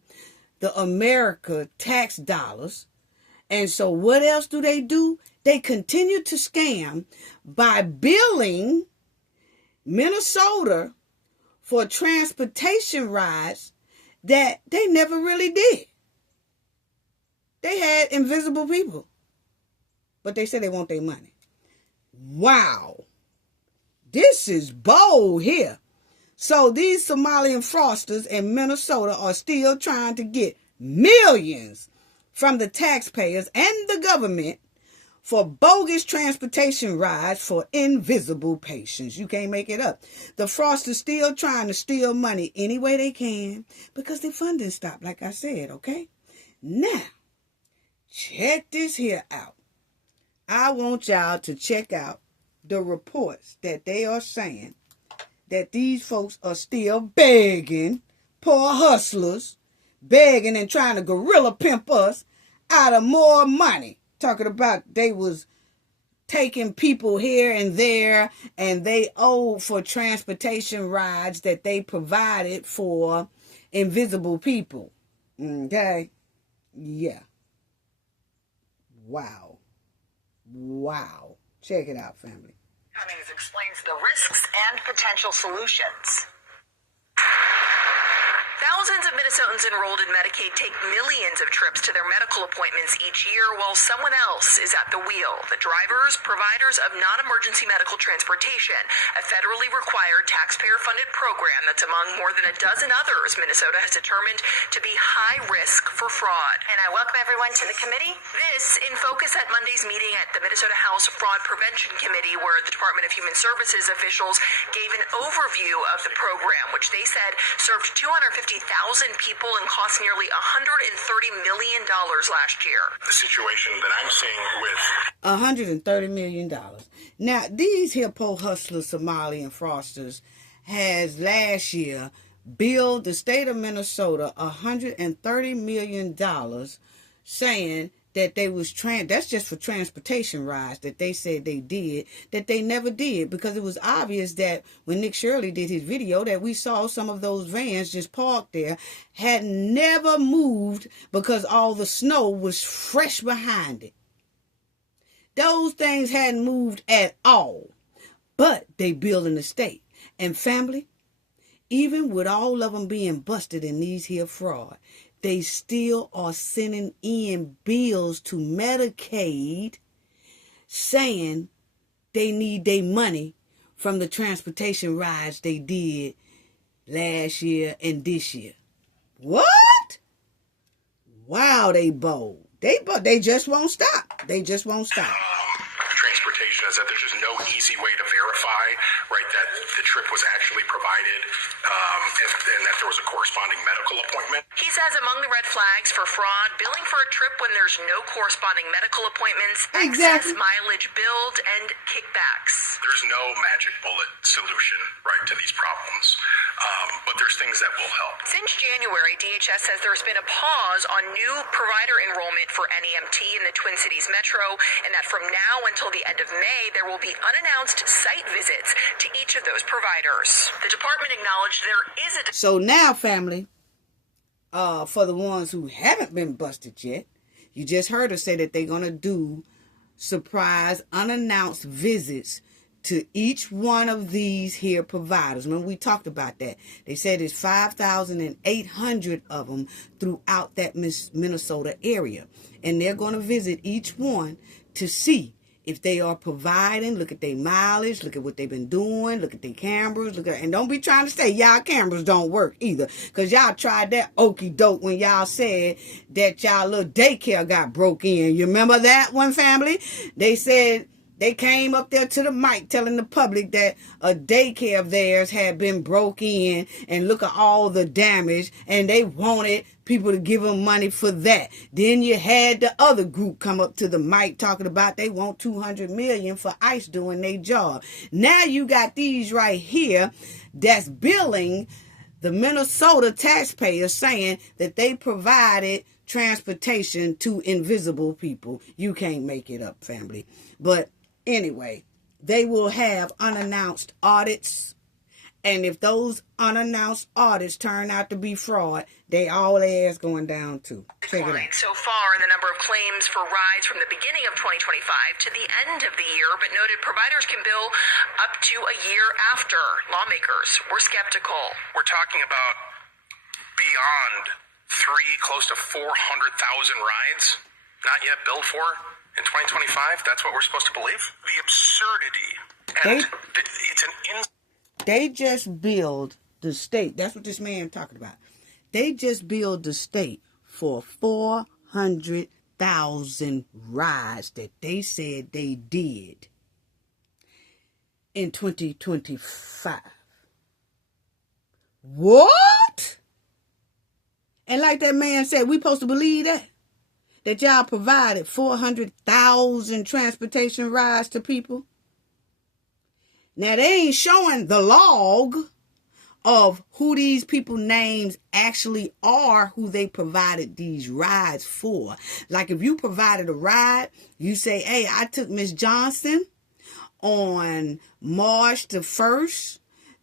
the America tax dollars. And so what else do? They continue to scam by billing Minnesota for transportation rides that they never really did. They had invisible people, but they said they want their money. Wow. This is bold here. So these Somalian fraudsters in Minnesota are still trying to get millions from the taxpayers and the government for bogus transportation rides for invisible patients. You can't make it up. The fraudsters still trying to steal money any way they can because their funding stopped, like I said, okay? Now, check this here out. I want y'all to check out the reports that they are saying that these folks are still begging, poor hustlers, begging and trying to gorilla pimp us out of more money. Talking about they was taking people here and there and they owed for transportation rides that they provided for invisible people. Okay? Yeah. Wow. Wow. Check it out, family. Cummings explains the risks and potential solutions. Thousands of Minnesotans enrolled in Medicaid take millions of trips to their medical appointments each year while someone else is at the wheel. The drivers, providers of non-emergency medical transportation, a federally required taxpayer-funded program that's among more than a dozen others Minnesota has determined to be high risk for fraud. And I welcome everyone to the committee. This in focus at Monday's meeting at the Minnesota House Fraud Prevention Committee, where the Department of Human Services officials gave an overview of the program, which they said served 250,000 people and cost nearly $130 million last year. The situation that I'm seeing with $130 million. Now, these here poor hustlers, Somalian fraudsters, has last year billed the state of Minnesota $130 million, saying that they was that's just for transportation rides that they said they did, that they never did, because it was obvious that when Nick Shirley did his video that we saw some of those vans just parked there, had never moved because all the snow was fresh behind it. Those things hadn't moved at all, but they building the state. And family, even with all of them being busted in these here fraud, they still are sending in bills to Medicaid saying they need their money from the transportation rides they did last year and this year. What? Wow, they bold. They just won't stop. They just won't stop. Transportation is that there's just no easy way to verify, right, that the trip was actually provided and that there was a corresponding medical appointment. He says among the red flags for fraud, billing for a trip when there's no corresponding medical appointments, excess mileage billed, and kickbacks. There's no magic bullet solution, right, to these problems, but there's things that will help. Since January, DHS says there's been a pause on new provider enrollment for NEMT in the Twin Cities Metro, and that from now until the end of May, there will be unannounced site visits to each of those providers. The department acknowledged there is a... So now, family, for the ones who haven't been busted yet, you just heard her say that they're going to do surprise, unannounced visits to each one of these here providers. Remember, we talked about that. They said there's 5,800 of them throughout that Minnesota area. And they're going to visit each one to see if they are providing. Look at their mileage, look at what they've been doing, look at their cameras, and don't be trying to say y'all cameras don't work either, because y'all tried that okie doke when y'all said that y'all little daycare got broke in. You remember that one, family? They said they came up there to the mic telling the public that a daycare of theirs had been broke in, and look at all the damage, and they wanted people to give them money for that. Then you had the other group come up to the mic talking about they want $200 million for ICE doing their job. Now you got these right here that's billing the Minnesota taxpayers saying that they provided transportation to invisible people. You can't make it up, family. But Anyway, they will have unannounced audits. And if those unannounced audits turn out to be fraud, they all ass going down too. Check it out. So far in the number of claims for rides from the beginning of 2025 to the end of the year, but noted providers can bill up to a year after. Lawmakers were skeptical. We're talking about beyond close to 400,000 rides not yet billed for in 2025. That's what we're supposed to believe? The absurdity. And it's an They just billed the state. That's what this man talking about. They just billed the state for 400,000 rides that they said they did in 2025. What? And like that man said, we supposed to believe that? That y'all provided 400,000 transportation rides to people? Now, they ain't showing the log of who these people names actually are, who they provided these rides for. Like if you provided a ride, you say, hey, I took Miss Johnson on March the 1st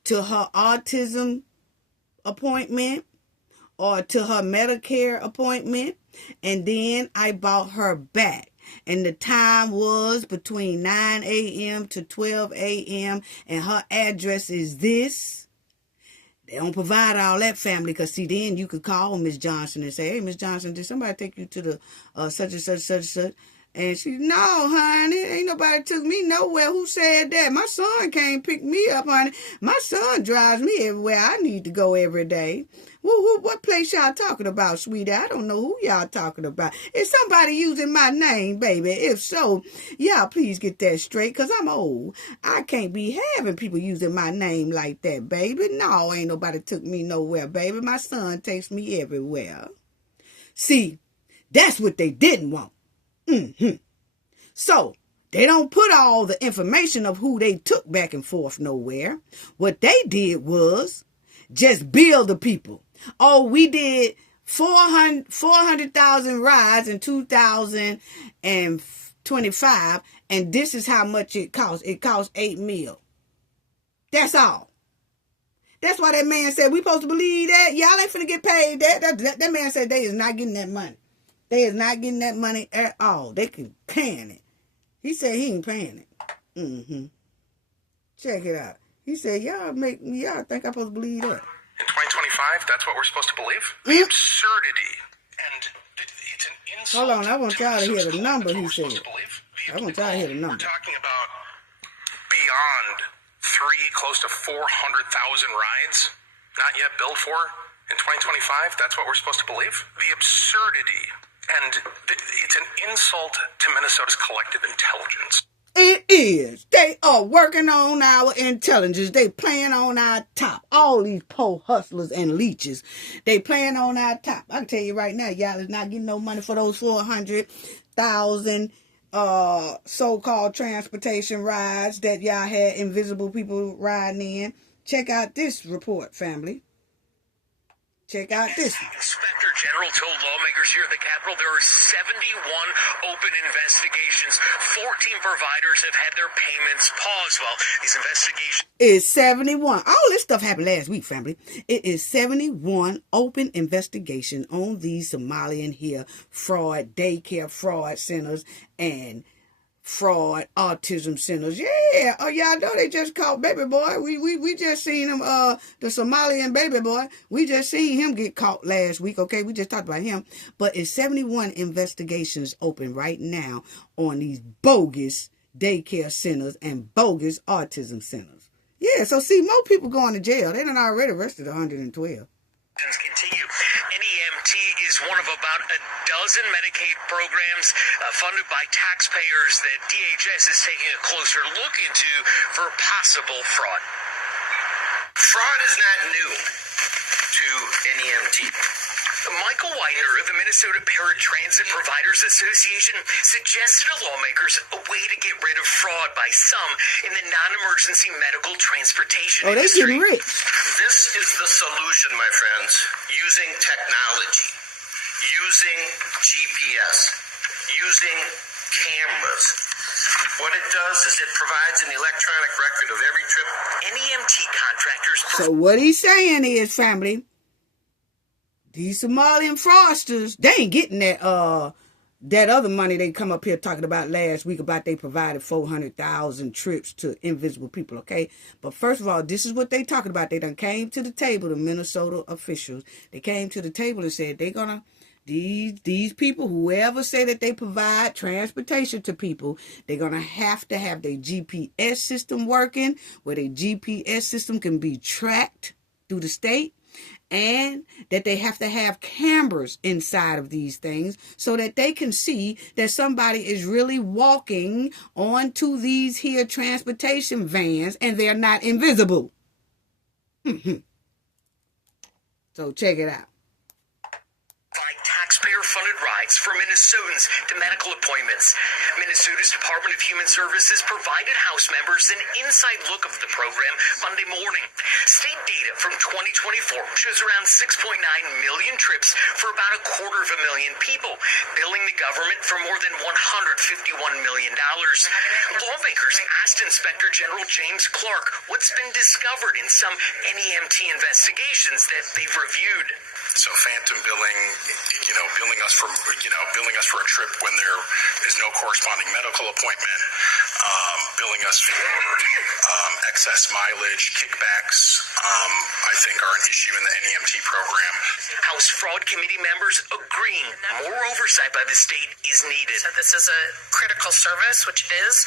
to her autism appointment or to her Medicare appointment, and then I brought her back. And the time was between 9 a.m. to 12 a.m. And her address is this. They don't provide all that, family, because see, then you could call Miss Johnson and say, hey, Miss Johnson, did somebody take you to the such and such, such and such? And she, no, honey, ain't nobody took me nowhere. Who said that? My son can't pick me up, honey. My son drives me everywhere I need to go every day. What place y'all talking about, sweetie? I don't know who y'all talking about. Is somebody using my name, baby? If so, y'all please get that straight, because I'm old. I can't be having people using my name like that, baby. No, ain't nobody took me nowhere, baby. My son takes me everywhere. See, that's what they didn't want. So, they don't put all the information of who they took back and forth nowhere. What they did was just bill the people. Oh, we did 400,000 rides in 2025, and this is how much it costs. It costs $8 million. That's all. That's why that man said we supposed to believe that. Y'all ain't finna get paid that man said they is not getting that money. They is not getting that money at all. They can it. He said he ain't paying it. Check it out. He said, y'all think I'm supposed to believe that. In 2025, that's what we're supposed to believe? The absurdity. And it's an insult. Hold on, I want y'all to hear the number he said. I want y'all to hear the number. We're talking about beyond close to 400,000 rides not yet billed for in 2025. That's what we're supposed to believe? The absurdity. And it's an insult to Minnesota's collective intelligence. It is. They are working on our intelligence. They playing on our top. All these poor hustlers and leeches, they playing on our top. I can tell you right now, y'all is not getting no money for those 400,000 so-called transportation rides that y'all had invisible people riding in. Check out this report, family. Check out this. Inspector General told lawmakers here at the Capitol there are 71 open investigations. 14 providers have had their payments paused while these investigations... It's 71. All this stuff happened last week, family. It is 71 open investigation on these Somalian here fraud, daycare fraud centers and fraud autism centers. Yeah. Oh, y'all know they just caught baby boy. We just seen him, the Somalian baby boy. We just seen him get caught last week. Okay, we just talked about him. But it's 71 investigations open right now on these bogus daycare centers and bogus autism centers. Yeah, so see, more people going to jail. They done already arrested 112. Continue. NEMT is one of about a dozen Medicaid programs funded by taxpayers that DHS is taking a closer look into for possible fraud. Fraud is not new to NEMT. Michael Weiner of the Minnesota Paratransit Providers Association suggested to lawmakers a way to get rid of fraud by some in the non-emergency medical transportation industry. They getting rich. This is the solution, my friends. Using technology, using GPS, using cameras, What it does is it provides an electronic record of every trip. NEMT contractors. So what he's saying is, family, these Somalian fraudsters, they ain't getting that other money they come up here talking about last week about they provided 400,000 trips to invisible people, okay? But first of all, this is what they talking about. They done came to the table, the Minnesota officials. They came to the table and said they're gonna, these people, whoever say that they provide transportation to people, they're gonna have to have their GPS system working, where their GPS system can be tracked through the state. And that they have to have cameras inside of these things so that they can see that somebody is really walking onto these here transportation vans and they're not invisible. So check it out. Taxpayer-funded rides for Minnesotans to medical appointments. Minnesota's Department of Human Services provided House members an inside look of the program Monday morning. State data from 2024 shows around 6.9 million trips for about 250,000 people, billing the government for more than $151 million. Lawmakers asked Inspector General James Clark what's been discovered in some NEMT investigations that they've reviewed. So phantom billing, billing us for a trip when there is no corresponding medical appointment, billing us for excess mileage, kickbacks, I think are an issue in the NEMT program. House Fraud Committee members agreeing more oversight by the state is needed. So this is a critical service, which it is.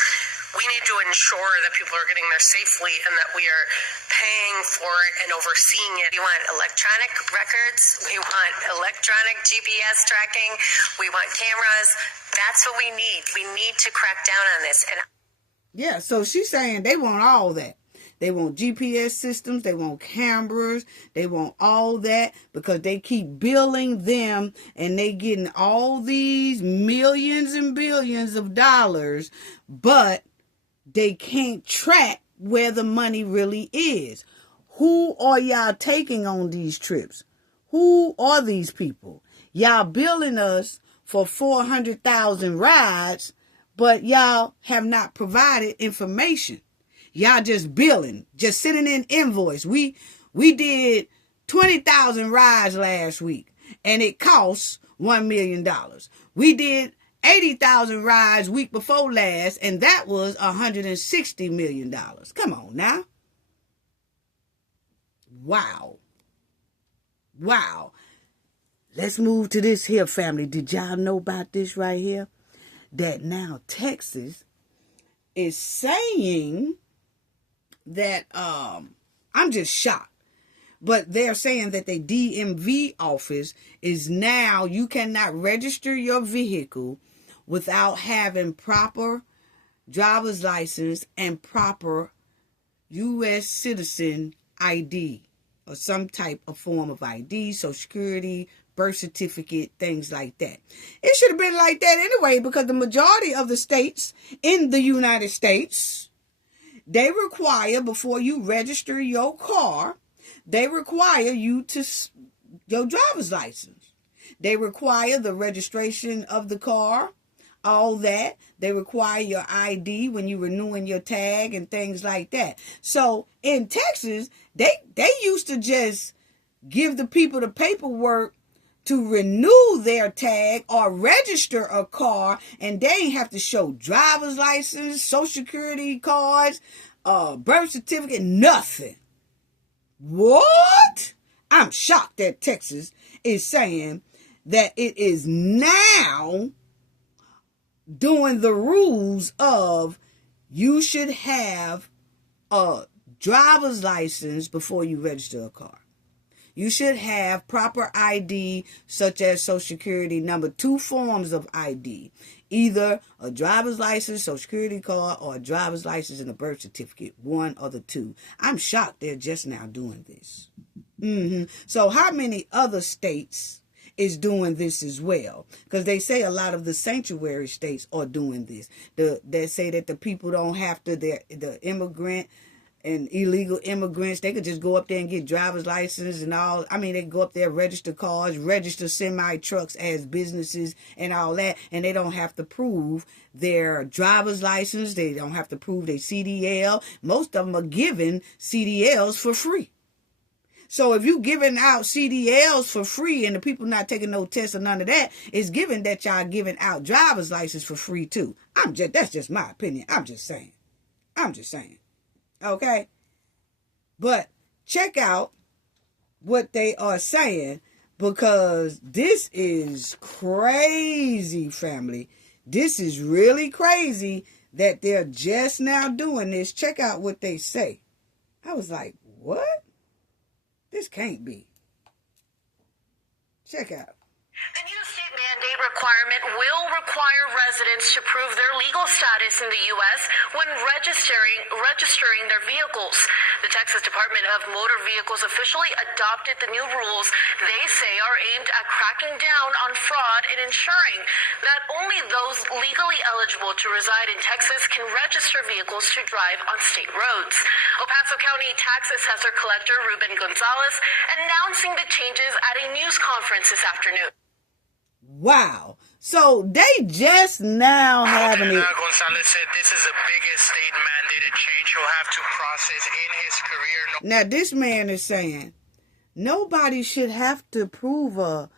We need to ensure that people are getting there safely and that we are paying for it and overseeing it. We want electronic records. We want electronic GPS tracking. We want cameras. That's what we need. We need to crack down on this. And yeah, so she's saying they want all that. They want GPS systems. They want cameras. They want all that because they keep billing them and they getting all these millions and billions of dollars, but they can't track where the money really is. Who are y'all taking on these trips? Who are these people? Y'all billing us for 400,000 rides, but y'all have not provided information. Y'all just billing, just sending in invoice. We did 20,000 rides last week, and it costs $1 million. We did 80,000 rides week before last, and that was $160 million. Come on now. Wow. Let's move to this here, family. Did y'all know about this right here? That now Texas is saying that, I'm just shocked. But they're saying that the DMV office is now, you cannot register your vehicle without having proper driver's license and proper U.S. citizen ID or some type of form of ID, Social Security, birth certificate, things like that. It should have been like that anyway because the majority of the states in the United States, they require, before you register your car, they require you to your driver's license. They require the registration of the car, all that. They require your ID when you're renewing your tag and things like that. So in Texas, they used to just give the people the paperwork to renew their tag or register a car, and they ain't have to show driver's license, Social Security cards, birth certificate, nothing. What? I'm shocked that Texas is saying that it is now doing the rules of you should have a driver's license before you register a car. You should have proper ID, such as Social Security number, 2 forms of ID. Either a driver's license, Social Security card, or a driver's license and a birth certificate. One or the two. I'm shocked they're just now doing this. So how many other states is doing this as well? Because they say a lot of the sanctuary states are doing this. They say that the people don't have to, the immigrant and illegal immigrants, they could just go up there and get driver's license and all. I mean, they go up there, register cars, register semi-trucks as businesses and all that, and they don't have to prove their driver's license. They don't have to prove their CDL. Most of them are given CDLs for free. So if you giving out CDLs for free and the people not taking no tests or none of that, it's given that y'all giving out driver's license for free too. That's just my opinion. I'm just saying. Okay? But check out what they are saying, because this is crazy, family. This is really crazy that they're just now doing this. Check out what they say. I was like, what? This can't be. Check out. The new state mandate requirement will require residents to prove their legal status in the U.S. when registering their vehicles. The Texas Department of Motor Vehicles officially adopted the new rules they say are aimed at cracking down on fraud and ensuring that only those legally eligible to reside in Texas can register vehicles to drive on state roads. El Paso County Tax Assessor Collector Ruben Gonzalez announcing the changes at a news conference this afternoon. Wow. So they just now having it. Gonzalez said this is the biggest state mandated change he'll have to process in his career. Now this man is saying nobody should have to prove a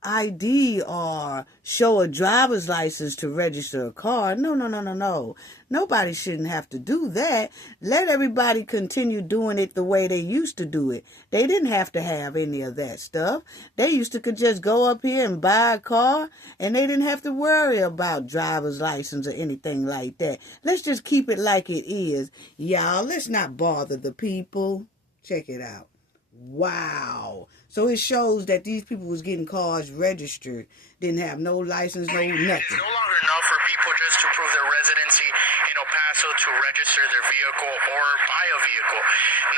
ID or show a driver's license to register a car. No. Nobody shouldn't have to do that. Let everybody continue doing it the way they used to do it. They didn't have to have any of that stuff. They used to could just go up here and buy a car, and they didn't have to worry about driver's license or anything like that. Let's just keep it like it is. Y'all, let's not bother the people. Check it out. Wow. So it shows that these people was getting cars registered, didn't have no license, no nothing. It's no longer enough for people just to prove their residency in El Paso to register their vehicle or buy a vehicle.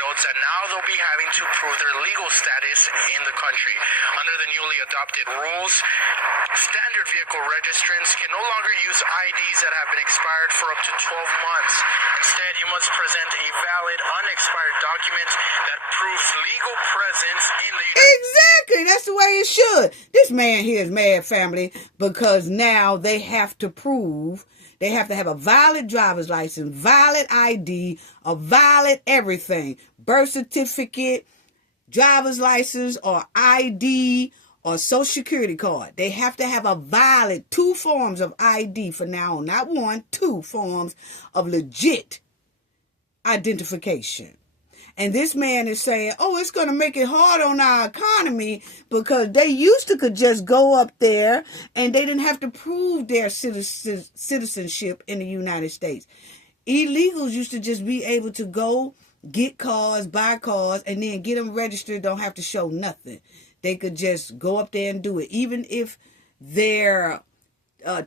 Notes that now they'll be having to prove their legal status in the country. Under the newly adopted rules, standard vehicle registrants can no longer use IDs that have been expired for up to 12 months. Instead, you must present a valid, unexpired document that proves legal presence in the United States. Exactly. That's the way it should. This man here is mad, family, because now they have to prove, they have to have a valid driver's license, valid ID, a valid everything. Birth certificate, driver's license, or ID, or social security card. They have to have a valid 2 forms of ID for now on. Not 1, 2 forms of legit identification. And this man is saying, oh, it's going to make it hard on our economy because they used to could just go up there and they didn't have to prove their citizenship in the United States. Illegals used to just be able to go get cars, buy cars, and then get them registered, don't have to show nothing. They could just go up there and do it. Even if their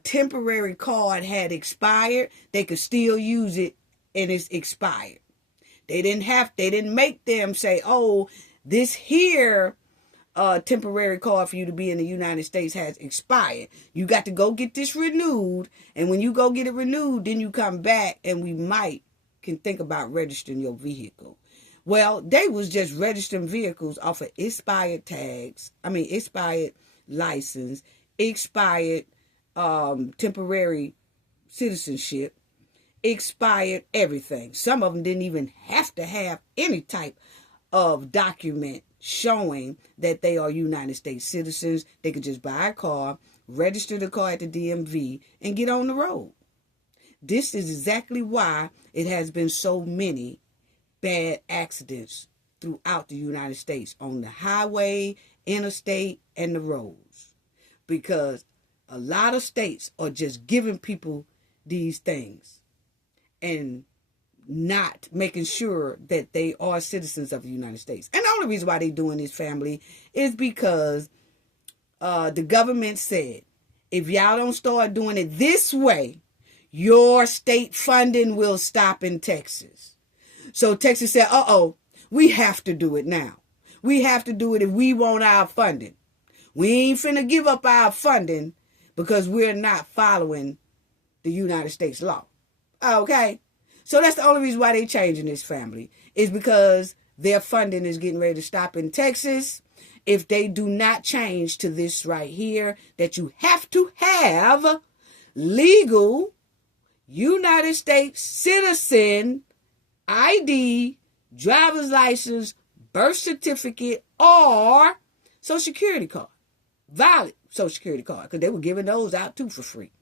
temporary card had expired, they could still use it and it's expired. They didn't make them say, oh, this here temporary card for you to be in the United States has expired. You got to go get this renewed. And when you go get it renewed, then you come back and we can think about registering your vehicle. Well, they was just registering vehicles off of expired expired license, expired temporary citizenship, expired everything. Some of them didn't even have to have any type of document showing that they are United States citizens. They could just buy a car, register the car at the DMV, and get on the road. This is exactly why it has been so many bad accidents throughout the United States on the highway, interstate, and the roads. Because a lot of states are just giving people these things and not making sure that they are citizens of the United States. And the only reason why they're doing this, family, is because the government said, if y'all don't start doing it this way, your state funding will stop in Texas. So Texas said, we have to do it now. We have to do it if we want our funding. We ain't finna give up our funding because we're not following the United States law. Okay? So that's the only reason why they changing this, family, is because their funding is getting ready to stop in Texas. If they do not change to this right here, that you have to have legal United States citizen ID, driver's license, birth certificate, or Social Security card. Valid Social Security card, because they were giving those out too for free.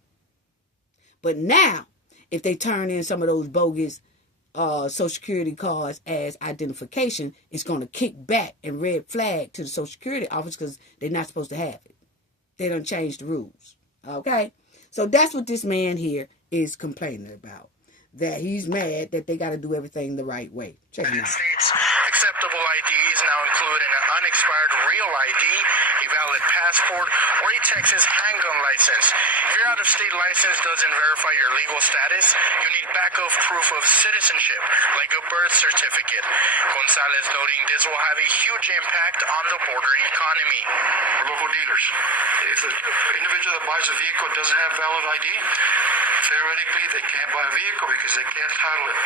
But now, if they turn in some of those bogus Social Security cards as identification, it's going to kick back and red flag to the Social Security office because they're not supposed to have it. They done changed the rules. Okay? So that's what this man here is complaining about. That he's mad that they got to do everything the right way. Check him out. States acceptable IDs now include an unexpired real ID, a valid passport, or a Texas handgun license. If your out-of-state license doesn't verify your legal status, you need backup proof of citizenship, like a birth certificate. Gonzalez noting this will have a huge impact on the border economy. Local dealers. If the individual that buys a vehicle doesn't have valid ID, theoretically they can't buy a vehicle because they can't title it.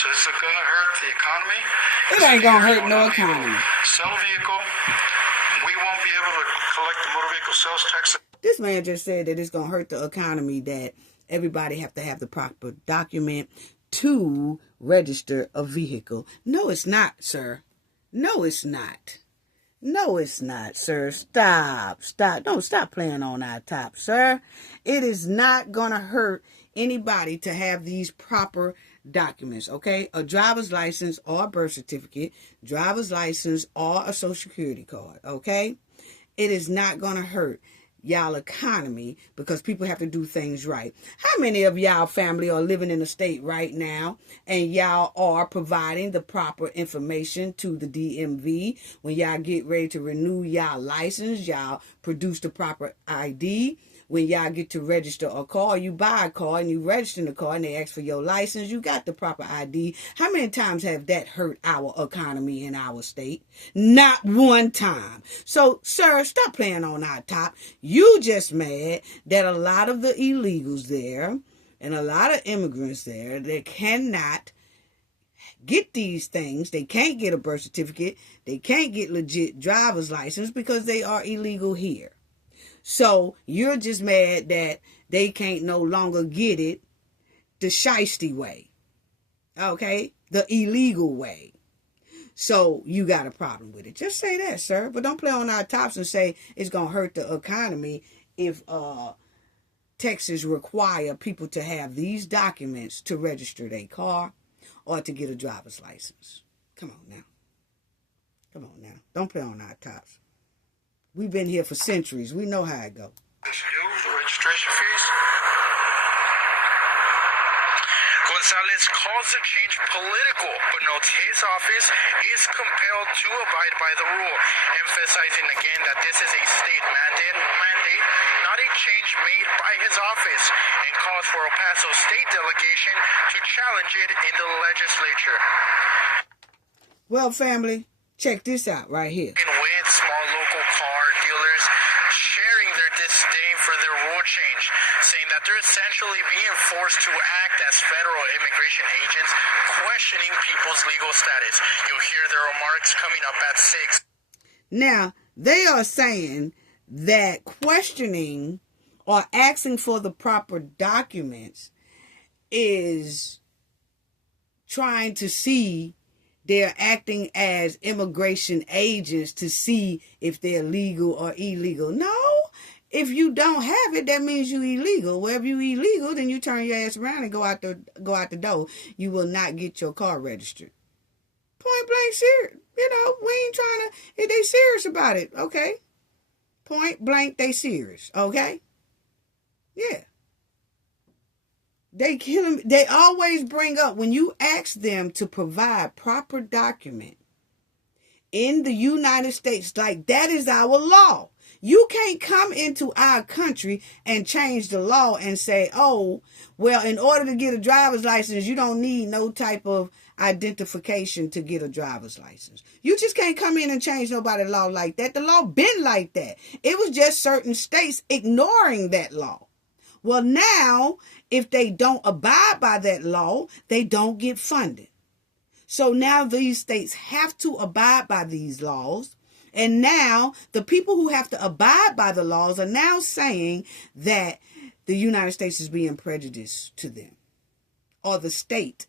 So this is going to hurt the economy. It ain't going to hurt no economy. Sell a vehicle. We won't be able to collect the motor vehicle sales tax. This man just said that it's going to hurt the economy, that everybody have to have the proper document to register a vehicle. No, it's not, sir. No, it's not. No, it's not, sir. Stop. Don't stop playing on our top, sir. It is not going to hurt anybody to have these proper documents, okay? A driver's license or a birth certificate, driver's license or a Social Security card, okay? It is not going to hurt y'all economy because people have to do things right. How many of y'all family are living in a state right now and y'all are providing the proper information to the DMV when y'all get ready to renew y'all license, y'all produce the proper ID? When y'all get to register a car, you buy a car and you register the car and they ask for your license, you got the proper ID. How many times have that hurt our economy in our state? Not one time. So, sir, stop playing on our top. You just mad that a lot of the illegals there and a lot of immigrants there, they cannot get these things. They can't get a birth certificate. They can't get legit driver's license because they are illegal here. So you're just mad that they can't no longer get it the shiesty way. Okay? The illegal way. So you got a problem with it. Just say that, sir. But don't play on our tops and say it's going to hurt the economy if Texas require people to have these documents to register their car or to get a driver's license. Come on now. Come on now. Don't play on our tops. We've been here for centuries. We know how it goes. The registration fees. Gonzalez calls the change political, but notes his office is compelled to abide by the rule, emphasizing again that this is a state mandate, not a change made by his office, and calls for El Paso state delegation to challenge it in the legislature. Well, family, check this out right here. With small local car dealers sharing their disdain for the rule change, saying that they're essentially being forced to act as federal immigration agents, questioning people's legal status. You'll hear their remarks coming up at 6. Now, they are saying that questioning or asking for the proper documents is trying to see, they're acting as immigration agents to see if they're legal or illegal. No, if you don't have it, that means you're illegal. Well, if you're illegal, then you turn your ass around and go out the door. You will not get your car registered. Point blank serious. You know, we ain't trying to, if they serious about it, okay? Point blank, they serious, okay? Yeah. They always bring up, when you ask them to provide proper document in the United States, like that is our law. You can't come into our country and change the law and say, oh, well, in order to get a driver's license, you don't need no type of identification to get a driver's license. You just can't come in and change nobody's law like that. The law been like that. It was just certain states ignoring that law. Well, now, if they don't abide by that law, they don't get funded. So now these states have to abide by these laws. And now the people who have to abide by the laws are now saying that the United States is being prejudiced to them, or the state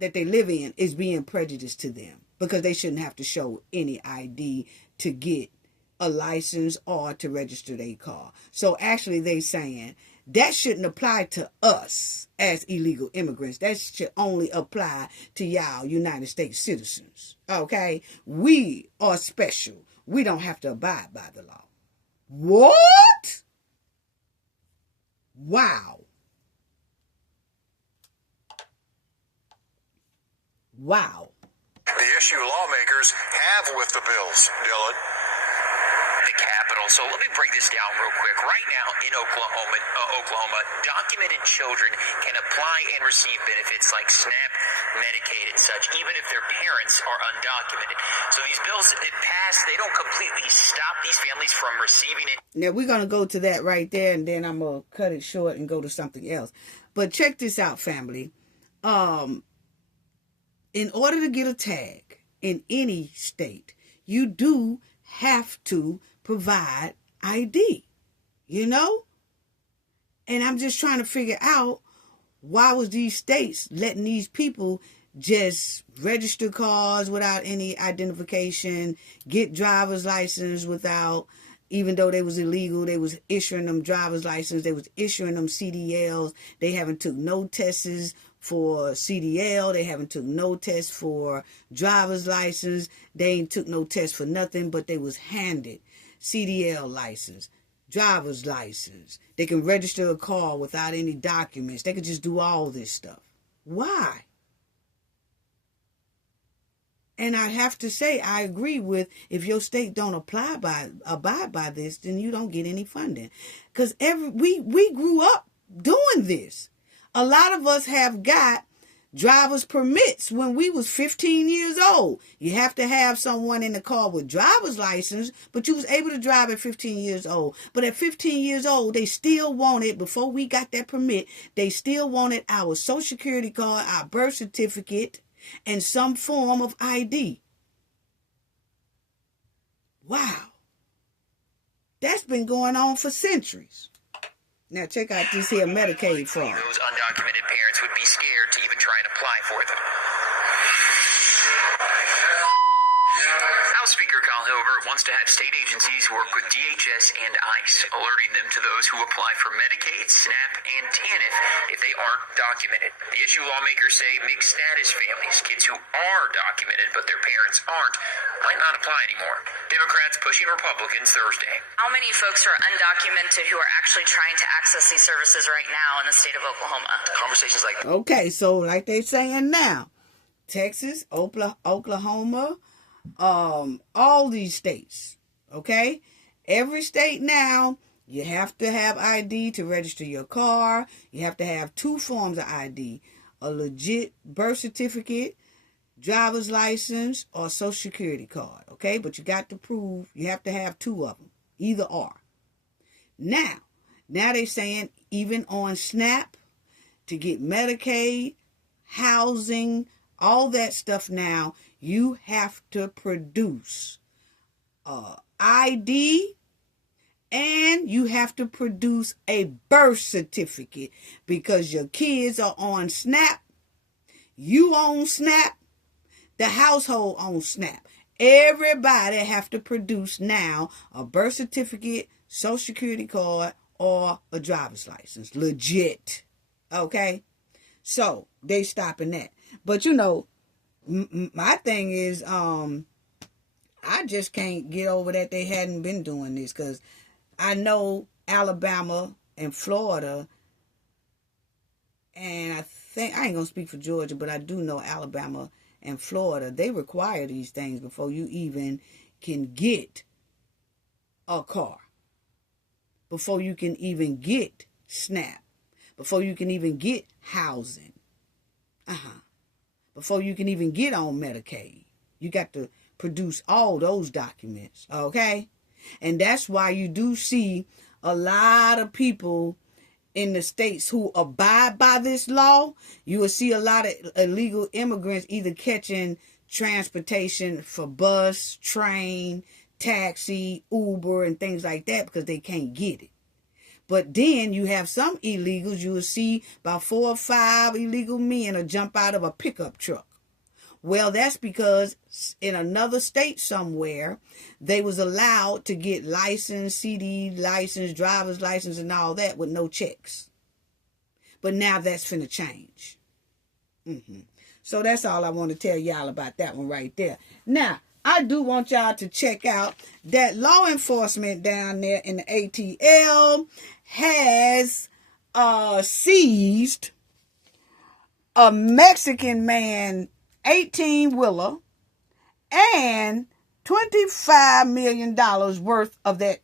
that they live in is being prejudiced to them, because they shouldn't have to show any ID to get a license or to register their car. So actually they saying that shouldn't apply to us as illegal immigrants. That should only apply to y'all United States citizens. Okay? We are special. We don't have to abide by the law. What? Wow. Wow. The issue lawmakers have with the bills, Dylan. The Capitol. So let me break this down real quick. Right now in Oklahoma, documented children can apply and receive benefits like SNAP, Medicaid, and such, even if their parents are undocumented. So these bills, it passed, they don't completely stop these families from receiving it. Now we're going to go to that right there, and then I'm going to cut it short and go to something else. But check this out, family. In order to get a tag in any state, you do have to provide ID, you know? And I'm just trying to figure out, why was these states letting these people just register cars without any identification, get driver's license without, even though they was illegal, they was issuing them driver's license, they was issuing them CDLs, they haven't took no tests for CDL, they haven't took no test for driver's license, they ain't took no test for nothing, but they was handed CDL license, driver's license. They can register a car without any documents. They could just do all this stuff. Why? And I have to say, I agree with, if your state don't abide by this, then you don't get any funding. Because we grew up doing this. A lot of us have got driver's permits when we was 15 years old. You have to have someone in the car with driver's license, but you was able to drive at 15 years old. But at 15 years old, they still wanted, before we got that permit, they still wanted our Social Security card, our birth certificate, and some form of ID. Wow. That's been going on for centuries. Now check out this here Medicaid fraud. Those undocumented parents would be scared to even try and apply for them. House Speaker Kyle Hilbert wants to have state agencies work with DHS and ICE, alerting them to those who apply for Medicaid, SNAP, and TANF if they aren't documented. The issue lawmakers say mixed status families, kids who are documented but their parents aren't, might not apply anymore. Democrats pushing Republicans Thursday. How many folks are undocumented who are actually trying to access these services right now in the state of Oklahoma? Conversations like okay, so like they're saying now, Texas, Oklahoma, all these states, okay? Every state now, you have to have ID to register your car. You have to have two forms of ID, a legit birth certificate, driver's license, or Social Security card, okay? But you got to prove, you have to have two of them, either or. Now they're saying even on SNAP, to get Medicaid, housing, all that stuff now, you have to produce ID, and you have to produce a birth certificate, because your kids are on SNAP, you on SNAP, the household on SNAP. Everybody have to produce now a birth certificate, Social Security card, or a driver's license. Legit. Okay? So, they stopping that. But you know, my thing is, I just can't get over that they hadn't been doing this, because I know Alabama and Florida, and I ain't going to speak for Georgia, but I do know Alabama and Florida, they require these things before you even can get a car, before you can even get SNAP, before you can even get housing, before you can even get on Medicaid. You got to produce all those documents, okay? And that's why you do see a lot of people in the states who abide by this law, you will see a lot of illegal immigrants either catching transportation for bus, train, taxi, Uber, and things like that because they can't get it. But then you have some illegals, you will see about 4 or 5 illegal men will jump out of a pickup truck. Well, that's because in another state somewhere, they was allowed to get license, CD license, driver's license, and all that with no checks. But now that's finna change. So that's all I want to tell y'all about that one right there. Now, I do want y'all to check out that law enforcement down there in the ATL has seized a Mexican man 18-wheeler and $25 million worth of that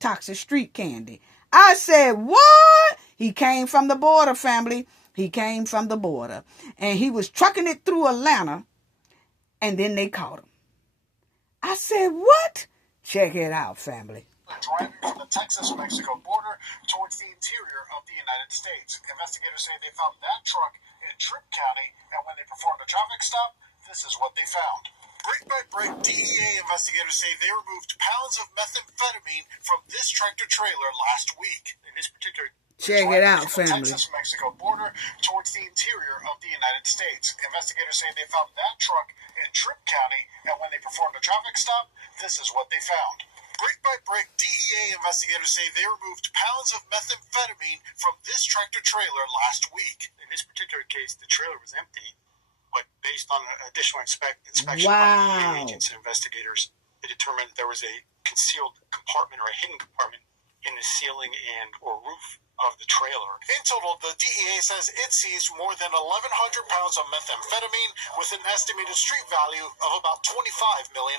toxic street candy. I said, what? He came from the border, family. He came from the border. And he was trucking it through Atlanta, and then they caught him. I said, what? Check it out, family. Driving from the Texas-Mexico border towards the interior of the United States. Investigators say they found that truck in Tripp County, and when they performed a traffic stop, this is what they found. Break by break, DEA investigators say they removed pounds of methamphetamine from this tractor-trailer last week. In this particular check it out, family. Texas-Mexico border towards the interior of the United States. Investigators say they found that truck in Tripp County, and when they performed a traffic stop, this is what they found. Break by break, DEA investigators say they removed pounds of methamphetamine from this tractor-trailer last week. In this particular case, the trailer was empty, but based on additional inspection by DEA agents and investigators, they determined there was a concealed compartment or a hidden compartment in the ceiling and or roof of the trailer. In total, the DEA says it seized more than 1,100 pounds of methamphetamine with an estimated street value of about $25 million.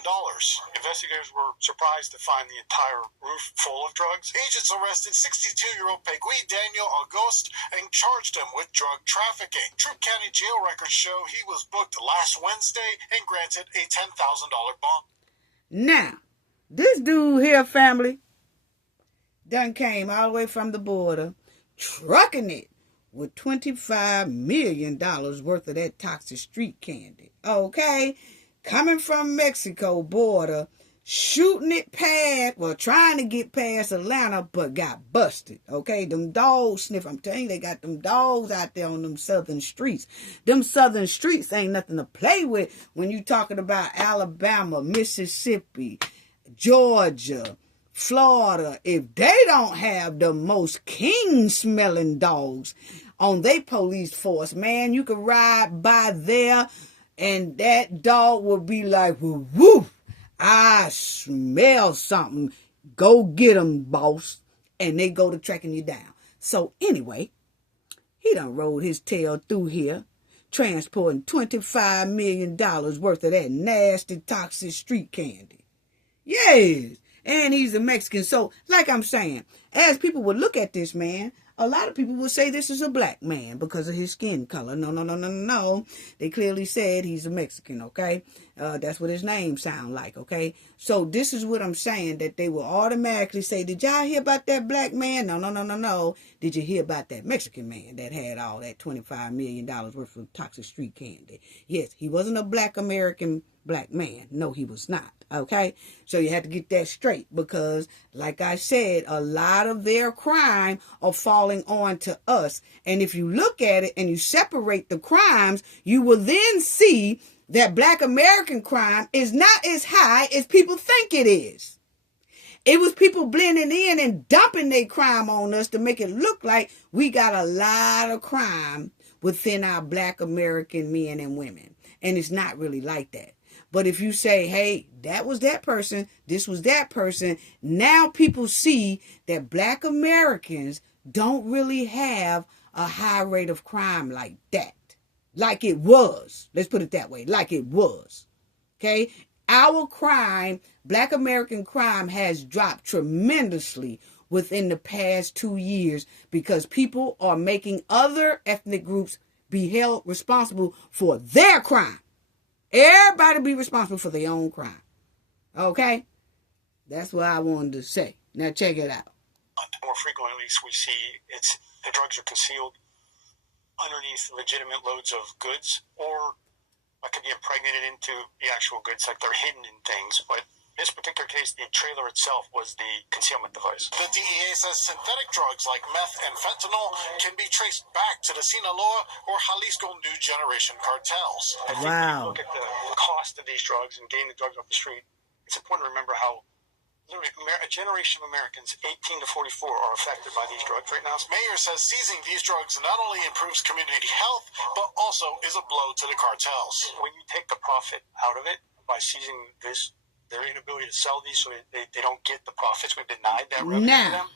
Investigators were surprised to find the entire roof full of drugs. Agents arrested 62-year-old Pegui Daniel Auguste and charged him with drug trafficking. Tripp County jail records show he was booked last Wednesday and granted a $10,000 bond. Now, this dude here, family, done came all the way from the border, trucking it with $25 million worth of that toxic street candy. Okay? Coming from Mexico border, shooting it past, well, trying to get past Atlanta, but got busted. Okay? Them dogs sniff. I'm telling you, they got them dogs out there on them southern streets. Them southern streets ain't nothing to play with when you talking about Alabama, Mississippi, Georgia, Florida. If they don't have the most king-smelling dogs on their police force, man, you could ride by there and that dog will be like, woo, I smell something. Go get them, boss. And they go to tracking you down. So anyway, he done rolled his tail through here, transporting $25 million worth of that nasty, toxic street candy. Yes. And he's a Mexican. So, like I'm saying, as people would look at this man, a lot of people would say this is a black man because of his skin color. No. They clearly said he's a Mexican, okay? That's what his name sound like, okay? So, this is what I'm saying, that they will automatically say, did y'all hear about that black man? No. Did you hear about that Mexican man that had all that $25 million worth of toxic street candy? Yes, he wasn't a black American black man. No, he was not. Okay, so you have to get that straight because, like I said, a lot of their crime are falling on to us. And if you look at it and you separate the crimes, you will then see that black American crime is not as high as people think it is. It was people blending in and dumping their crime on us to make it look like we got a lot of crime within our black American men and women. And it's not really like that. But if you say, hey, that was that person, this was that person, now people see that black Americans don't really have a high rate of crime like that. Like it was. Let's put it that way. Like it was. Okay? Our crime, black American crime, has dropped tremendously within the past 2 years because people are making other ethnic groups be held responsible for their crime. Everybody be responsible for their own crime. Okay? That's what I wanted to say. Now check it out. More frequently, we see it's the drugs are concealed underneath legitimate loads of goods, or that could be impregnated into the actual goods, like they're hidden in things. But in this particular case, the trailer itself was the concealment device. The DEA says synthetic drugs like meth and fentanyl can be traced back to the Sinaloa or Jalisco New Generation cartels. I think when you look at the cost of these drugs and getting the drugs off the street, it's important to remember how literally a generation of Americans 18 to 44 are affected by these drugs right now. Mayor says seizing these drugs not only improves community health, but also is a blow to the cartels. When you take the profit out of it by seizing this, their inability to sell these so they don't get the profits, we've denied that revenue to them.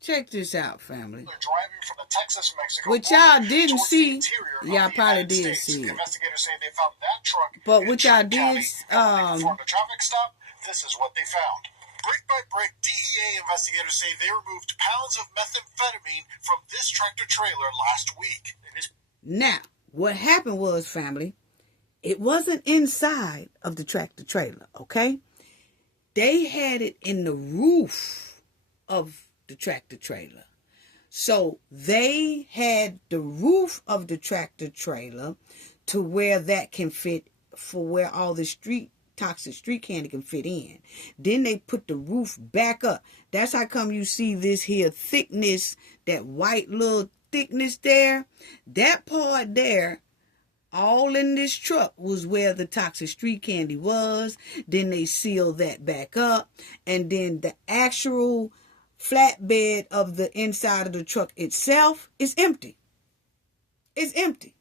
Check this out, family. Driving from the Texas-Mexico what y'all didn't see, y'all probably did see it. Investigators say they found that truck. But what y'all did, performed a traffic stop. This is what they found. Brick by brick, DEA investigators say they removed pounds of methamphetamine from this tractor trailer last week. Now, what happened was, family, it wasn't inside of the tractor trailer, okay? They had it in the roof of the tractor trailer. So they had the roof of the tractor trailer to where that can fit for where all the toxic street candy can fit in. Then they put the roof back up. That's how come you see this here thickness, that white little thickness there. That part there, all in this truck, was where the toxic street candy was. Then they sealed that back up. And then the actual flatbed of the inside of the truck itself is empty. It's empty.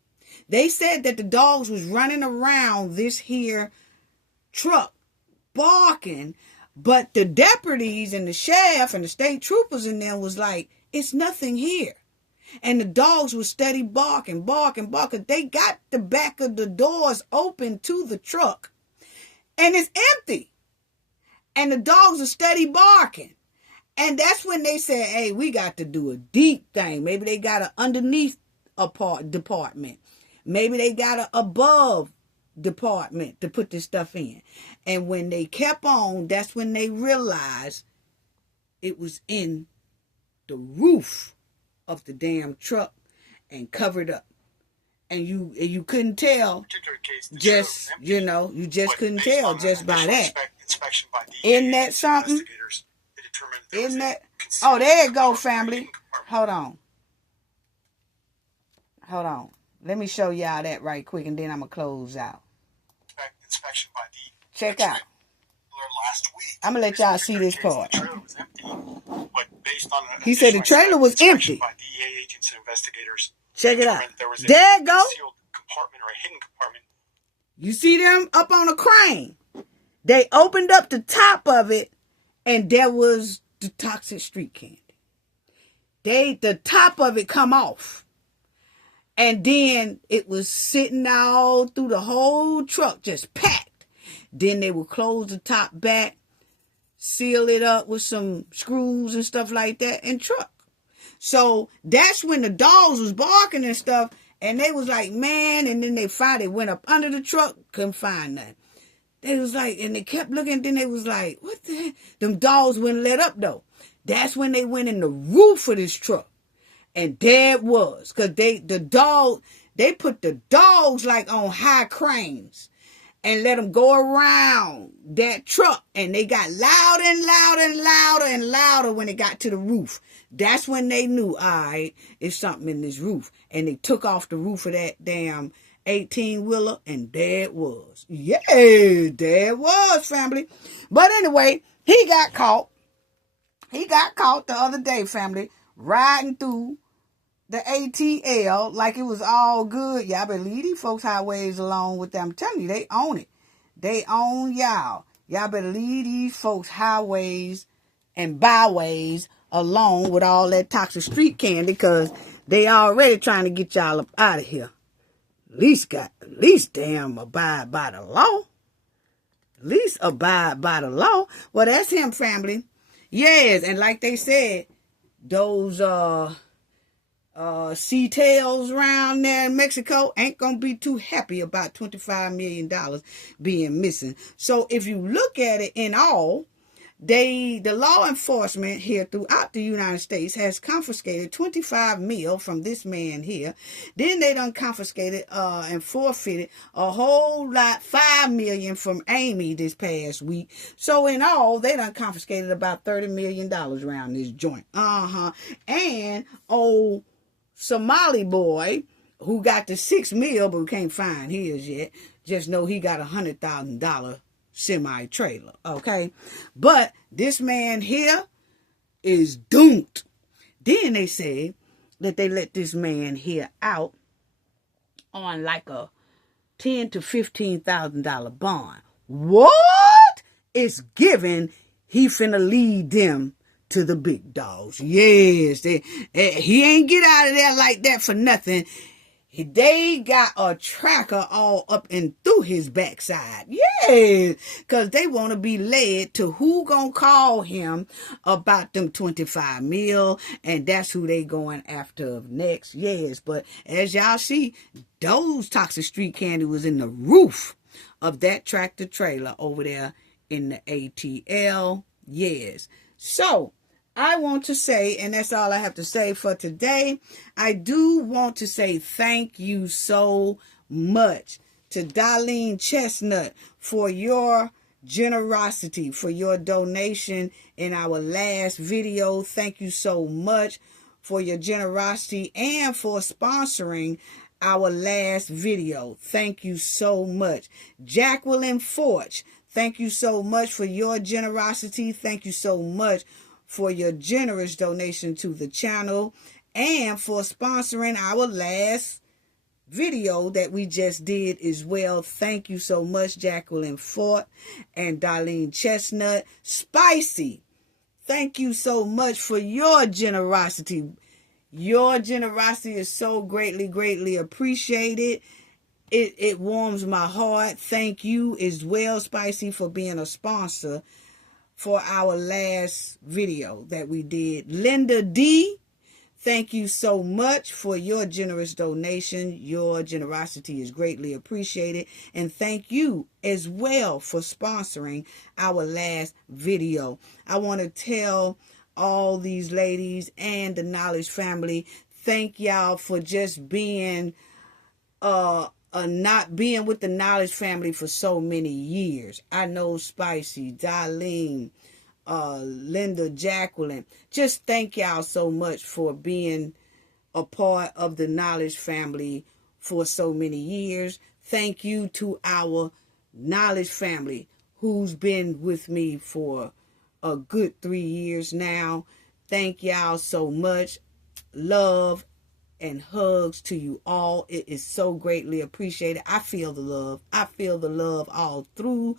They said that the dogs was running around this here truck barking, but the deputies and the sheriff and the state troopers in there was like, it's nothing here. And the dogs were steady barking. They got the back of the doors open to the truck and it's empty. And the dogs are steady barking. And that's when they said, hey, we got to do a deep thing. Maybe they got an underneath department. Maybe they got an above department to put this stuff in. And when they kept on, that's when they realized it was in the roof of the damn truck and covered up. And you couldn't tell, just, you just couldn't tell just by that. Isn't that something? Isn't that? Oh, there you go, family. Hold on. Let me show y'all that right quick, and then I'm going to close out. Inspection by the check out. Last week. I'm going to let y'all see this part. But based on he said the trailer was empty. By DEA agents and investigators, check it out. There you go. Compartment or a hidden compartment. You see them up on a crane. They opened up the top of it, and there was the toxic street candy. The top of it come off. And then it was sitting all through the whole truck, just packed. Then they would close the top back, seal it up with some screws and stuff like that, and truck. So that's when the dogs was barking and stuff, and they was like, man, and then they finally went up under the truck, couldn't find nothing. They was like, and they kept looking, then they was like, what the heck? Them dogs wouldn't let up, though. That's when they went in the roof of this truck. And there it was, because they put the dogs like on high cranes and let them go around that truck. And they got louder and louder and louder and louder when it got to the roof. That's when they knew, all right, it's something in this roof. And they took off the roof of that damn 18-wheeler, and there it was. Yeah, there it was, family. But anyway, he got caught. He got caught the other day, family, riding through the ATL like it was all good. Y'all better leave these folks highways alone with them. I'm telling you, they own it. They own y'all. Y'all better leave these folks highways and byways alone with all that toxic street candy, because they already trying to get y'all up out of here. At least damn abide by the law. At least abide by the law. Well, that's him, family. Yes, and like they said, those sea tails around there in Mexico ain't gonna be too happy about $25 million being missing. So if you look at it in all, The law enforcement here throughout the United States has confiscated 25 mil from this man here. Then they done confiscated and forfeited a whole lot, 5 million from Amy this past week. So in all, they done confiscated about $30 million around this joint. And old Somali boy who got the 6 mil, but we can't find his yet. Just know he got $100,000 semi-trailer, okay? But this man here is doomed. Then they said that they let this man here out on like a $10,000 to $15,000 bond. What? It's given he finna lead them to the big dogs. Yes, he ain't get out of there like that for nothing. They got a tracker all up and through his backside. Yeah, because they want to be led to who gonna call him about them 25 mil, and that's who they going after next. Yes, but as y'all see, those toxic street candy was in the roof of that tractor trailer over there in the ATL. Yes. So I want to say, and that's all I have to say for today, I do want to say thank you so much to Darlene Chestnut for your generosity, for your donation in our last video. Thank you so much for your generosity and for sponsoring our last video. Thank you so much. Jacqueline Forge, thank you so much for your generosity. Thank you so much for your generous donation to the channel and for sponsoring our last video that we just did as well. Thank you so much, Jacqueline Fort and Darlene Chestnut. Spicy, thank you so much for your generosity. Your generosity is so greatly appreciated. It warms my heart. Thank you as well, Spicy, for being a sponsor for our last video that we did. Linda D, thank you so much for your generous donation. Your generosity is greatly appreciated. And thank you as well for sponsoring our last video. I want to tell all these ladies and the Knowledge family, thank y'all for just being not being with the Knowledge family for so many years. I know Spicy, Darlene, Linda, Jacqueline. Just thank y'all so much for being a part of the Knowledge family for so many years. Thank you to our Knowledge family who's been with me for a good 3 years now. Thank y'all so much. Love and hugs to you all. It is so greatly appreciated. I feel the love. I feel the love all through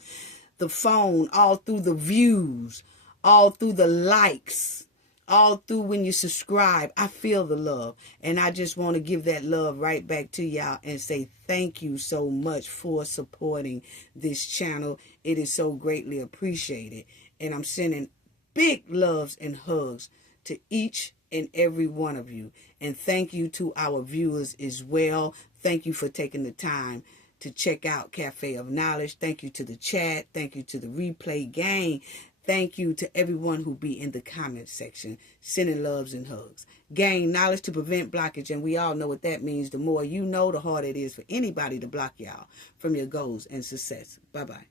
the phone, all through the views, all through the likes, all through when you subscribe. I feel the love. And I just want to give that love right back to y'all and say thank you so much for supporting this channel. It is so greatly appreciated. And I'm sending big loves and hugs to each and every one of you. And thank you to our viewers as well. Thank you for taking the time to check out Cafe of Knowledge. Thank you to the chat. Thank you to the replay gang. Thank you to everyone who be in the comment section sending loves and hugs. Gain knowledge to prevent blockage, and we all know what that means. The more you know, the harder it is for anybody to block y'all from your goals and success. Bye-bye.